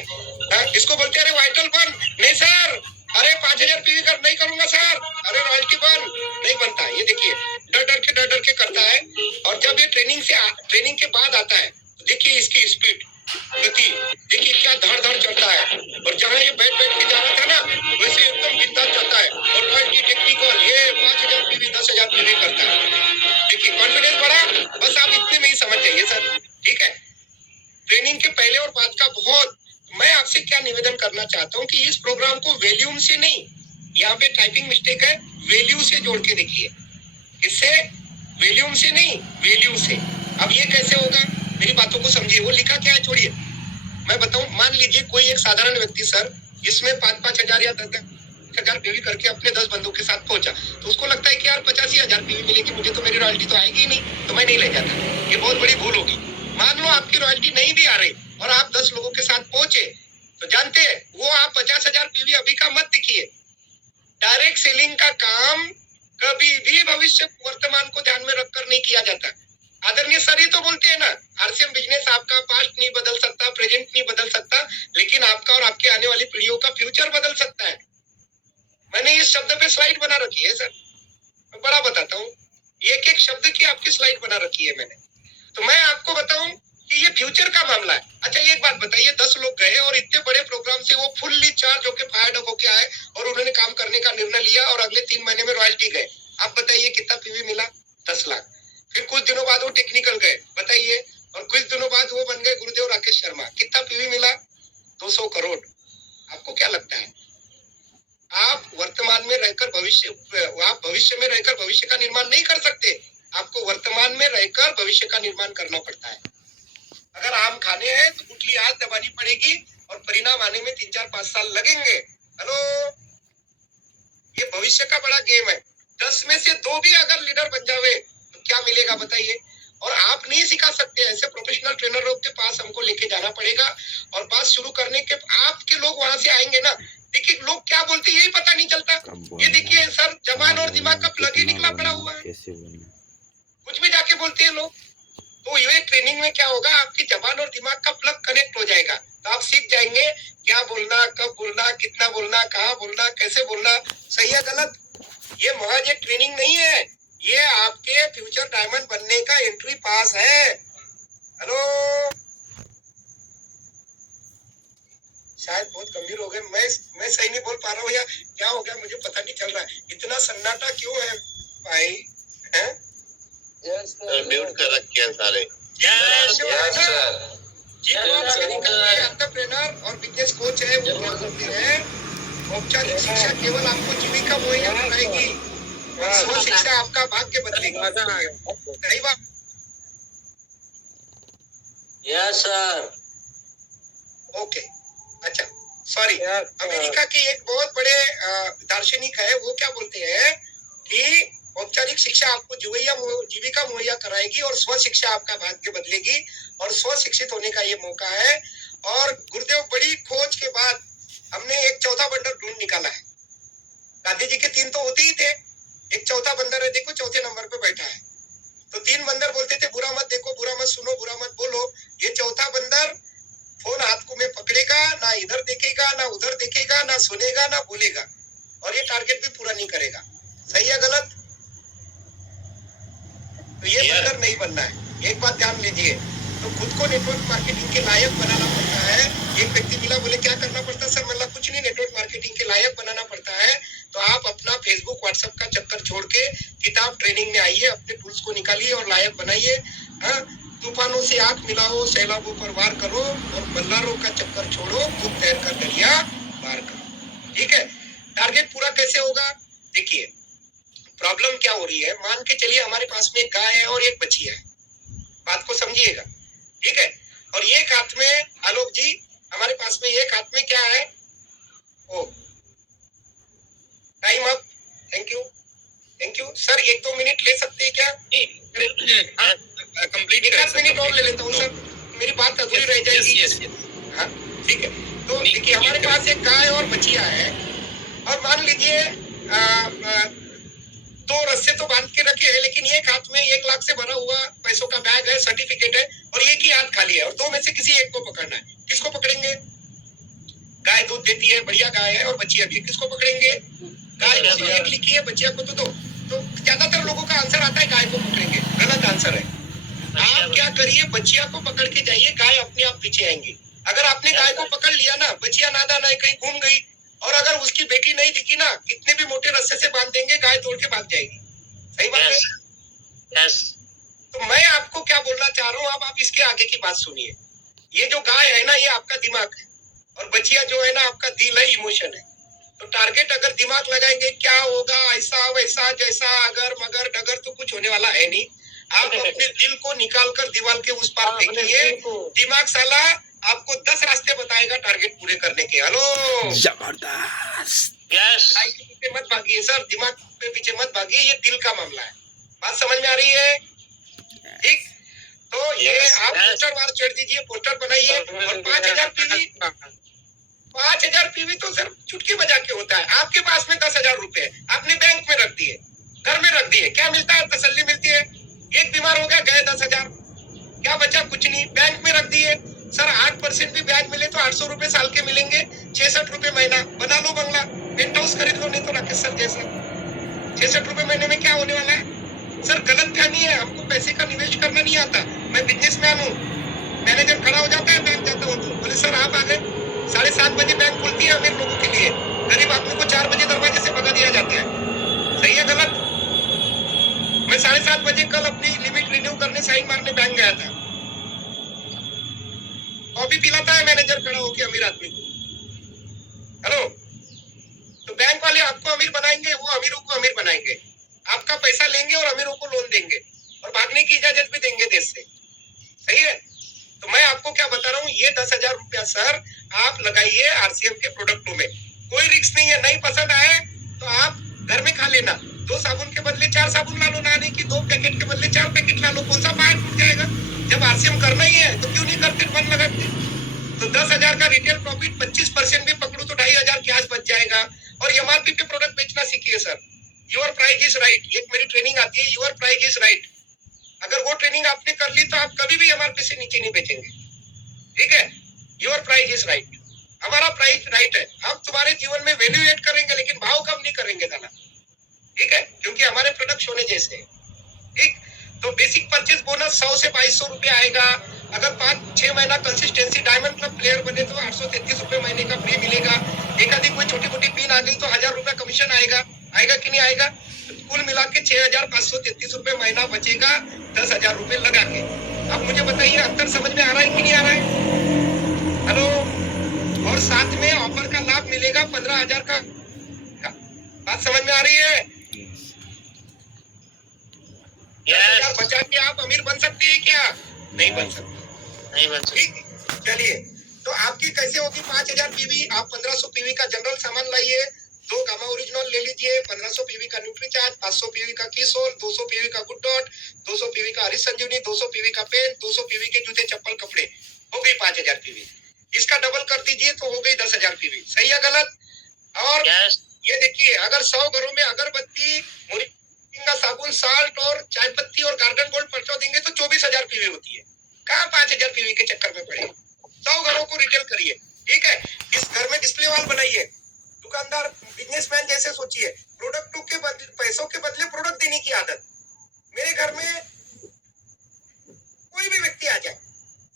इसको बोलते हैं अरे वाइटल बन, नहीं सर, अरे 5,000 पीवी कर नहीं करूंगा सर, अरे रॉयल्टी बन, नहीं बनता। ये देखिए डर के करता है, और जब ये ट्रेनिंग के बाद आता है तो देखिए इसकी स्पीड, गति देखिए क्या धड़ चलता है, और जहाँ ये बैठ के जा रहा था ना वैसे एकदम बिंदास जाता है, और रॉयल्टी टेक्निकल ये 5,000 पीवी 10,000 पीवी करता है। देखिए कॉन्फिडेंस बढ़ा, बस आप इतने में ही समझ जाइए सर, ठीक है। ट्रेनिंग के पहले और बाद का बहुत, मैं आपसे क्या निवेदन करना चाहता हूँ कि इस प्रोग्राम को वैल्यूम से नहीं, यहाँ पे टाइपिंग मिस्टेक है, वैल्यू से जोड़ के देखिए, इससे वैल्यूम से नहीं, वैल्यू से। अब ये कैसे होगा, मेरी बातों को समझिए, वो लिखा क्या है छोड़िए, मैं बताऊं। मान लीजिए कोई एक साधारण व्यक्ति सर इसमें 5-5 हजार या 10,000 पीवी करके अपने 10 बंदों के साथ पहुंचा, तो उसको लगता है कि यार 85,000 पीवी मिलेगी मुझे, तो मेरी रॉयल्टी तो आएगी ही नहीं, तो मैं नहीं ले जाता। ये बहुत बड़ी भूल होगी। मान लो आपकी रॉयल्टी नहीं भी आ रही और आप 10 लोगों के साथ पहुंचे, तो जानते हैं वो आप 50,000 पीवी अभी का मत दिखिए। डायरेक्ट सेलिंग का काम कभी भी भविष्य वर्तमान को ध्यान में रखकर नहीं किया जाता। आदरणीय सर ही तो बोलते हैं ना, आरसीएम बिजनेस आपका पास्ट नहीं बदल सकता, प्रेजेंट नहीं बदल सकता, लेकिन आपका और आपके आने वाली पीढ़ियों का फ्यूचर बदल सकता है। मैंने इस शब्द पे स्लाइड बना रखी है सर, मैं बड़ा बताता हूँ, एक एक शब्द की आपकी स्लाइड बना रखी है मैंने। तो मैं आपको बताऊं कि ये फ्यूचर का मामला है। अच्छा एक बात बताइए, 10 लोग गए और इतने बड़े प्रोग्राम से वो फुल्ली चार्ज होके फायर्ड अप होके आए और उन्होंने काम करने का निर्णय लिया और अगले 3 महीने में रॉयल्टी गए। आप बताइए कितना पीवी मिला? 10 लाख। फिर कुछ दिनों बाद वो टेक्निकल गए, बताइए, और कुछ दिनों बाद वो बन गए गुरुदेव राकेश शर्मा, कितना पीवी मिला? 200 करोड़। आपको क्या लगता है? आप वर्तमान में रहकर भविष्य में रहकर भविष्य का निर्माण नहीं कर सकते, आपको वर्तमान में रहकर भविष्य का निर्माण करना पड़ता है। अगर आम खाने हैं तो गुठली हाथ दबानी पड़ेगी और परिणाम आने में 3-4-5 साल लगेंगे। हेलो, ये भविष्य का बड़ा गेम है। 10 में से 2 भी अगर लीडर बन जावे तो क्या मिलेगा बताइए? और आप नहीं सिखा सकते, ऐसे प्रोफेशनल ट्रेनरों के पास हमको लेके जाना पड़ेगा और बात शुरू करने के आपके लोग वहां से आएंगे ना। देखिए लोग क्या बोलते हैं यही पता नहीं चलता। ये देखिए सर, जबान और दिमाग का प्लग ही निकला पड़ा हुआ है, कुछ भी जाके बोलते हैं लोग। तो ये ट्रेनिंग में क्या होगा, आपकी जबान और दिमाग का प्लग कनेक्ट हो जाएगा, तो आप सीख जाएंगे क्या बोलना, कब बोलना, कितना बोलना, कहाँ बोलना, कैसे बोलना, सही है गलत। ये महज एक ट्रेनिंग नहीं है, ये आपके फ्यूचर डायमंड बनने का एंट्री पास है। हेलो, शायद बहुत गंभीर हो गए, मैं सही नहीं बोल पा रहा हूँ या क्या हो गया मुझे पता नहीं चल रहा है। इतना सन्नाटा क्यों है भाई? है म्यूट कर रखे हैं सारे। एंटरप्रेन्योर और बिजनेस कोच है, वो क्या करते हैं, औपचारिक शिक्षा केवल आपको जीविका मुहैया कराएगी और स्व शिक्षा आपका भाग्य बदलेगी। सही बात। Yes sir. ओके, अच्छा सॉरी। अमेरिका के एक बहुत बड़े दार्शनिक है, वो क्या बोलते हैं कि औपचारिक शिक्षा आपको जीविका मुहैया कराएगी और स्व शिक्षा आपका भाग्य बदलेगी, और स्व शिक्षित होने का ये मौका है। और गुरुदेव बड़ी खोज के बाद हमने एक चौथा बंदर ढूंढ निकाला है। गांधी जी के 3 तो होते ही थे, एक चौथा बंदर है, देखो चौथे नंबर पे बैठा है। तो 3 बंदर बोलते थे बुरा मत देखो, बुरा मत सुनो, बुरा मत बोलो। ये चौथा बंदर फोन हाथ को में पकड़ेगा, ना इधर देखेगा, ना उधर देखेगा, ना सुनेगा, ना बोलेगा, और ये टारगेट भी पूरा नहीं करेगा। सही है गलत? तो ये बंदर नहीं बनना है। एक बात ध्यान लीजिए, तो खुद को नेटवर्क मार्केटिंग के लायक बनाना पड़ता है। एक व्यक्ति मिला, बोले क्या करना पड़ता है सर? मतलब कुछ नहीं, नेटवर्क मार्केटिंग के लायक बनाना पड़ता है। तो आप अपना फेसबुक व्हाट्सएप का चक्कर छोड़ के किताब ट्रेनिंग में आइए, अपने टूल्स को निकालिए और लायक बनाइए। तूफानों से आंख मिलाओ, सैलाबों पर वार करो और मल्लारों का चक्कर छोड़ो, खुद तैर कर दरिया पार करो। ठीक है, टारगेट पूरा कैसे होगा? देखिए प्रॉब्लम क्या हो रही है, मान के चलिए हमारे पास में एक गाय है और एक बछिया है, बात को समझिएगा। ठीक है, और एक हाथ में, आलोक जी हमारे पास में एक हाथ में क्या है? Oh time up, thank you sir. 1-2 minute ले सकते हैं क्या? कंप्लीट एक आध मिनट और ले लेता हूँ सर, मेरी बात अधूरी रह जाएगी। हाँ ठीक है, तो देखिए हमारे पास एक गाय और बछिया है, और मान लीजिए 2 रस्से तो बांध के रखे हैं, लेकिन एक हाथ में 1 लाख से भरा हुआ पैसों का बैग है, सर्टिफिकेट है, और एक ही हाथ खाली है, और 2 में से किसी एक को पकड़ना है। किसको पकड़ेंगे? गाय दूध देती है, बढ़िया गाय है, और बछिया भी, किसको पकड़ेंगे? गाय को एक लिखी है, बछिया को तो 2। तो ज्यादातर लोगों का आंसर आता है गाय को पकड़ेंगे, गलत आंसर है। आप क्या करिए, बछिया को पकड़ के जाइए, गाय अपने आप पीछे आएंगी। अगर आपने गाय को पकड़ लिया ना, बछिया नादान है, कहीं घूम गई, और अगर उसकी बेटी नहीं दिखी ना, कितने भी मोटे रस्से से बांध देंगे, गाय तोड़ के भाग जाएगी। सही बात है? यस। तो मैं आपको क्या बोलना चाह रहा हूँ, अब आप इसके आगे की बात सुनिए। ये जो गाय है ना, ये आपका दिमाग है, और बछिया जो है ना आपका दिल है, इमोशन है। तो टारगेट अगर दिमाग लगाएंगे, क्या होगा, ऐसा वैसा, जैसा, अगर मगर डगर, तो कुछ होने वाला है नहीं। आप अपने दिल को निकाल कर दीवार के उस पार फेंकिए, दिमाग साला आपको 10 रास्ते बताएगा टारगेट पूरे करने के। हेलो, जबरदस्त। यस। गाय के पीछे मत भागिए सर, दिमाग के पीछे मत भागिए, ये दिल का मामला है। बात समझ में आ रही है? ठीक, तो ये आप पोस्टर वार चढ़ दीजिए, पोस्टर बनाइए, और 5000 पीवी, 5000 पीवी तो सर चुटकी बजा के होता है। आपके पास में 10,000 रुपए आपने बैंक में रख दिए, घर में रख दिए, क्या मिलता है? तसल्ली मिलती है। एक बीमार हो गया, गए 10,000। क्या बचा? कुछ नहीं, बैंक में रख दिए। सर 8% भी ब्याज मिले तो 800 रुपए साल के मिलेंगे, 66 रुपए महीना। बना लो बंगला, पेंट हाउस खरीद लो, नहीं तो राकेश सर जैसा। 66 रुपए महीने में क्या होने वाला है? सर गलत फहमी है, हमको पैसे का निवेश करना नहीं आता। मैं बिजनेसमैन हूँ, मैनेजर खड़ा हो जाता है, बैंक जाता हूँ तो बोले सर आप आ गए। 7:30 बजे बैंक खुलती है अमीर लोगों के लिए, गरीब आदमी को 4 बजे दरवाजे से भगा दिया जाता है। सही है गलत? मैं 7:30 बजे कल अपनी लिमिट रिन्यू करने साइन मारने बैंक गया था। कॉफी पिलाता है मैनेजर खड़ा होकर अमीर आदमी को। हेलो, तो बैंक वाले आपको अमीर बनाएंगे, वो अमीरों को अमीर बनाएंगे। आपका पैसा लेंगे और अमीरों को लोन देंगे और भागने की इजाजत भी देंगे देश से। सही है? तो मैं आपको क्या बता रहा हूँ, ये 10,000 रुपया सर आप लगाइए आरसीएम के प्रोडक्टों में। कोई रिस्क नहीं है। नहीं पसंद आए तो आप घर में खा लेना। 2 साबुन के बदले 4 साबुन ला लो, नहाने की 2 पैकेट के बदले 4 पैकेट ला लो। कौन सा पहाड़ टूट जाएगा? जब आरसीएम करना ही है तो क्यों नहीं करते मन लगा के? तो 10,000 का रिटेल प्रॉफिट 25% भी पकड़ू तो 2,500 के आस बच जाएगा। और एमआरपी पे प्रोडक्ट बेचना सीखिए sir. Your price is right, एक मेरी ट्रेनिंग आती है, योर प्राइस इज राइट। अगर वो ट्रेनिंग आपने कर ली तो आप कभी भी एमआरपी से नीचे नहीं बेचेंगे। ठीक है? योर प्राइस इज राइट, हमारा प्राइस राइट है। हम तुम्हारे जीवन में वैल्यू एड करेंगे लेकिन भाव कम नहीं करेंगे दादा। ठीक है? क्योंकि हमारे प्रोडक्ट सोने जैसे हैं। ठीक, तो बेसिक परचेज बोनस 100 से 2,200 रुपए आएगा। अगर 5-6 महीना कंसिस्टेंसी डायमंड क्लब प्लेयर बने तो 833 रुपए महीने का फ्री मिलेगा। एक आधी कोई छोटी मोटी पिन आ गई तो 1,000 रुपए कमीशन आएगा। आएगा कि नहीं आएगा? तो कुल मिला के 6,533 रुपए महीना बचेगा 10,000 रुपए लगा के। अब मुझे बताइए अंतर समझ में आ रहा है कि नहीं आ रहा है? हेलो, और साथ में ऑफर का लाभ मिलेगा 15,000 का। बात समझ में आ रही है? Yes. बचा के आप अमीर बन सकते हैं क्या? नहीं बन सकते। नहीं बन सकते। ठीक, चलिए तो आपकी कैसे होगी 5,000 पीवी? आप 1,500 पीवी का जनरल सामान लाइए, 2 गामा ओरिजिनल ले लीजिए, 1,500 पीवी का न्यूट्रीचार्ज, 500 पीवी का कीसोल, 200 पीवी का गुड डॉट, 200 पीवी का हरीश संजीवनी, 200 पीवी का पेन, 200 पीवी के जूते चप्पल कपड़े। हो गई 5,000 पीवी। इसका डबल कर दीजिए तो हो गई 10,000 पीवी। सही है गलत? और Yes. ये देखिए, अगर 100 घरों में अगरबत्ती, मोरिंगा साबुन, साल्ट और चाय पत्ती और गार्डन गोल्ड परचौ देंगे तो 24,000 पीवी होती है। कहाँ 5,000 पीवी के चक्कर में पड़े? 100 घरों को रिटेल करिए। ठीक है? इस घर में डिस्प्ले वॉल बनाइए। दुकानदार बिजनेसमैन जैसे सोचिए, प्रोडक्टों के बदले, पैसों के बदले प्रोडक्ट देने की आदत। मेरे घर में कोई भी व्यक्ति आ जाए,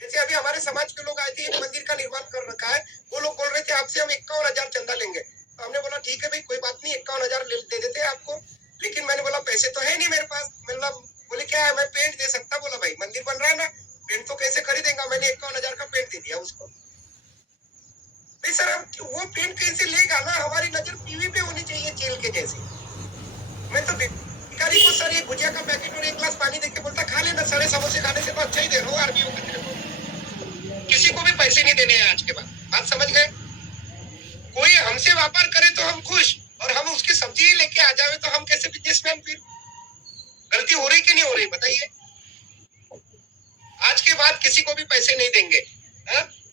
जैसे अभी हमारे समाज के लोग आए थे, एक मंदिर का निर्माण कर रखा है, वो लोग बोल रहे थे आपसे हम 51,000 चंदा लेंगे। तो हमने बोला ठीक है भाई, कोई बात नहीं, 51,000 दे देते हैं आपको। लेकिन मैंने बोला पैसे तो है नहीं मेरे पास। मतलब बोले क्या है? मैं पेंट दे सकता। बोला भाई मंदिर बन रहा है ना, पेंट तो कैसे खरीदेगा? मैंने 51,000 का पेंट दे दिया उसको। भाई सर वो पेंट कैसे लेगा ना? हमारी नजर पीवी पे होनी चाहिए चेल के जैसे। मैं तो भिखारी को सर एक भुजिया का पैकेट और 1 गिलास पानी देके बोलता खा लेना, सारे समोसे खाने से तो अच्छा ही दे रहा हूँ आरबीओ का। किसी को भी पैसे नहीं देने हैं आज के बाद। बात समझ गए? कोई हमसे व्यापार करे तो हम खुश, और हम उसकी सब्जी लेके आ जावे तो हम कैसे बिजनेसमैन? फिर गलती हो रही कि नहीं हो रही बताइए? आज के बाद किसी को भी पैसे नहीं देंगे,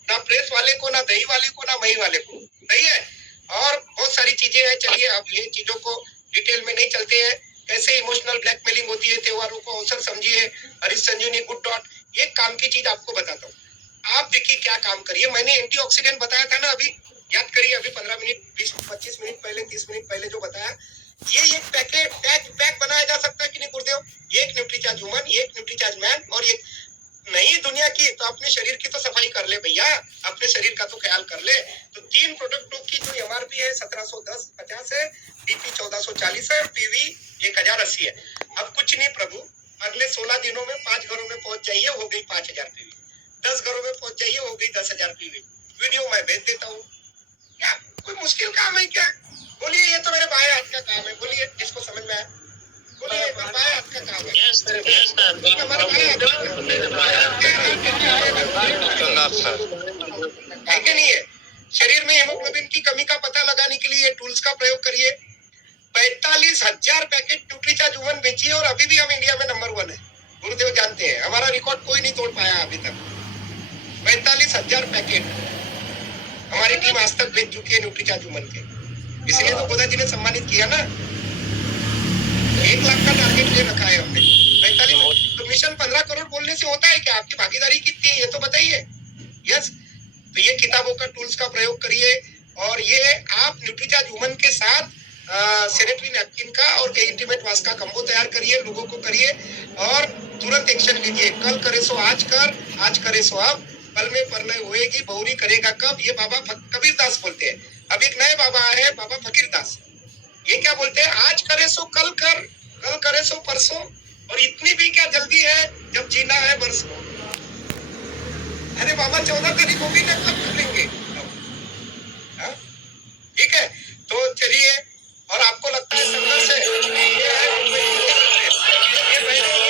ना प्रेस वाले को, ना दही वाले को, ना मही वाले को। सही है? और बहुत सारी चीजें हैं। चलिए अब ये चीजों को डिटेल में नहीं चलते हैं, कैसे इमोशनल ब्लैकमेलिंग होती है। त्योहारों को अवसर समझिए। हरीश संजीवनी गुड डॉट, एक काम की चीज आपको बताता हूँ। आप देखिए क्या काम करिए। मैंने एंटीऑक्सीडेंट बताया था ना अभी, याद करिए अभी 15 मिनट 20-25 मिनट पहले, 30 मिनट पहले जो बताया। ये एक पैकेट पैक बनाया जा सकता है कि नहीं गुरुदेव? एक न्यूट्रीचार्ज वुमन, एक न्यूट्रीचार्ज मैन और एक नई दुनिया की। तो अपने शरीर की तो सफाई कर ले भैया, अपने शरीर का तो ख्याल कर ले। तो 3 प्रोडक्टों की जो एमआरपी है 1710.50 है, डीपी 1440 है, पीवी 1080 है। अब कुछ नहीं प्रभु, अगले 16 दिनों में 5 घरों में पहुंच जाइए, हो गई 5,000 पीवी। 10 घरों में पहुंच जाइए, हो गई 10,000 पीवी। वीडियो मैं भेज देता हूँ। क्या कोई मुश्किल काम है क्या? बोलिए, ये तो मेरे बाएं हाथ का काम है। बोलिए जिसको समझ में आए, बोलिए बाएं हाथ का काम है। Yes, sir. Yes, sir. हमारा बाएं हाथ है कि नहीं है? शरीर में हेमोग्लोबिन की कमी का पता लगाने के लिए टूल्स का प्रयोग करिए। 45,000 पैकेट न्यूट्रीचार्ज वुमन बेचिए और अभी भी हम इंडिया में नंबर 1 है। गुरुदेव जानते हैं, हमारा रिकॉर्ड कोई नहीं तोड़ पाया अभी तक। 45,000 पैकेट हमारी टीम आज तक बेच चुकी है न्यूट्रीचार्ज वुमन के। इसलिए तो गोदा जी ने सम्मानित किया ना। 1 लाख का टारगेट ले रखा है हमने। 45 से होता है क्या? आपकी भागीदारी कितनी है ये तो बताइए। यस, तो ये किताबों का टूल्स का प्रयोग करिए और ये आप न्यूट्रीचार्ज वुमन के साथ सैनिटरी नैपकिन का और इंटीमेट वाश का कंबो तैयार करिए, लोगों को करिए और तुरंत एक्शन लीजिए। कल करे सो आज कर, आज करे सो अब, कल में परलय होएगी, बहुरी करेगा कब, ये बाबा कबीर दास बोलते हैं। अब एक नए बाबा आए हैं, बाबा फकीर दास, ये क्या बोलते हैं? आज करे सो कल कर, कल करे सो परसों, और इतनी भी क्या जल्दी है जब जीना है बरसों। अरे बाबा 14 तारीख होगी ना, कब करेंगे? हाँ? ठीक है, तो चलिए। और आपको लगता है संघर्ष है, ये बहनें एक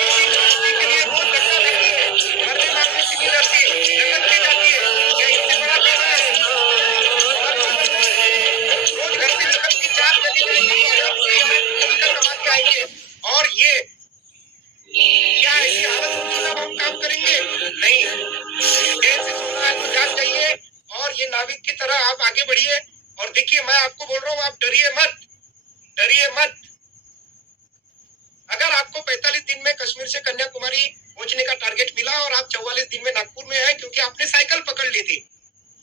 सीट रास्ते के लिए रोज धक्का देती है, मरने मारने की नहीं डरती, जगत के जाती है, क्या इससे बड़ा कहना है? रोज घर से निकल के 4 बजे जाएंगे, कमा के आएंगे, और ये क्या ऐसी हालत होगी तब हम काम करेंगे? नहीं, देर से सोना है तो जाग जाइए और ये नाविक की तरह आप आगे बढ़िए। और देखिए, मैं आपको बोल रहा हूँ, आप डरिए मत, डरिए मत। अगर आपको 45 दिन में कश्मीर से कन्याकुमारी पहुंचने का टारगेट मिला और आप 44 दिन में नागपुर में हैं क्योंकि आपने साइकिल पकड़ ली थी,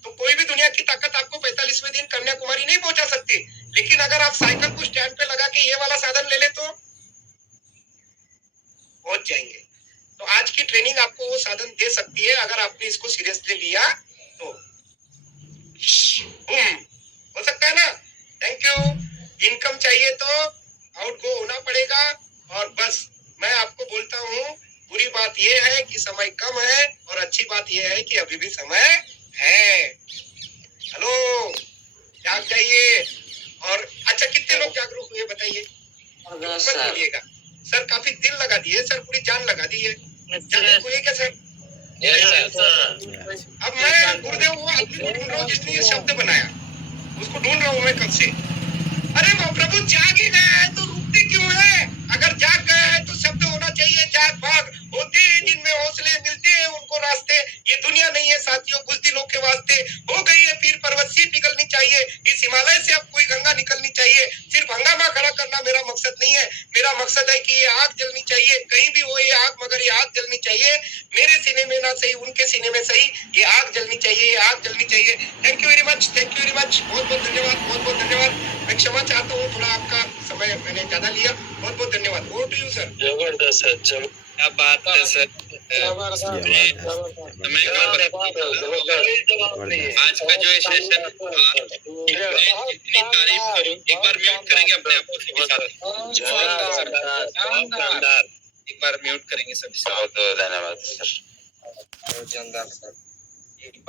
तो कोई भी दुनिया की ताकत आपको 45वें दिन कन्याकुमारी नहीं पहुंचा सकती। लेकिन अगर आप साइकिल को स्टैंड पे लगा के ये वाला साधन ले ले तो पहुंच जाएंगे। तो आज की ट्रेनिंग आपको वो साधन दे सकती है अगर आपने इसको सीरियसली लिया तो। हो सकता है ना? Thank you. इनकम चाहिए तो आउट गो होना पड़ेगा। और बस मैं आपको बोलता हूँ, बुरी बात यह है कि समय कम है और अच्छी बात यह है कि अभी भी समय है। हेलो, जाग जाइए। और अच्छा, कितने लोग जागरूक हुए बताइए? मत बोलिएगा सर, काफी दिल लगा दिए सर, पूरी जान लगा दी है। जागरूक हुए क्या सर? अब मैं गुरुदेव वो आदमी को ढूंढ रहा हूँ जिसने ये शब्द बनाया, उसको ढूंढ रहा हूँ मैं कब से। अरे वो प्रभु जाग ही गया है तो रुकते क्यों है? अगर जाग गया है तो शब्द होना चाहिए, जाग भाग होते हैं जिनमें हौसले मिलते हैं उनको रास्ते। ये दुनिया नहीं है साथियों बुज़दिलों के वास्ते। हो गई है पीर पर्वत सी पिघलनी चाहिए, इस हिमालय से अब कोई गंगा निकलनी चाहिए। सिर्फ हंगामा खड़ा करना मेरा मकसद नहीं है, मेरा मकसद है कि ये आग जलनी चाहिए, कहीं भी हो ये आग, मगर ये आग जलनी चाहिए मेरे सीने में ना सही, उनके सीने में सही, ये आग जलनी चाहिए, ये आग जलनी चाहिए। Thank you very much, thank you very much, बहुत बहुत धन्यवाद, बहुत बहुत धन्यवाद। मैं क्षमा चाहता हूँ, थोड़ा आपका समय मैंने ज्यादा लिया, बहुत बहुत धन्यवाद। Over to you sir. जबरदस्त सर, क्या बात है सर। आज का जो सेशन इतनी तारीफ करूं, एक बार म्यूट करेंगे अपने आप को सभी साथी। एक बार म्यूट करेंगे सभी साथी। बहुत धन्यवाद सर। एक बार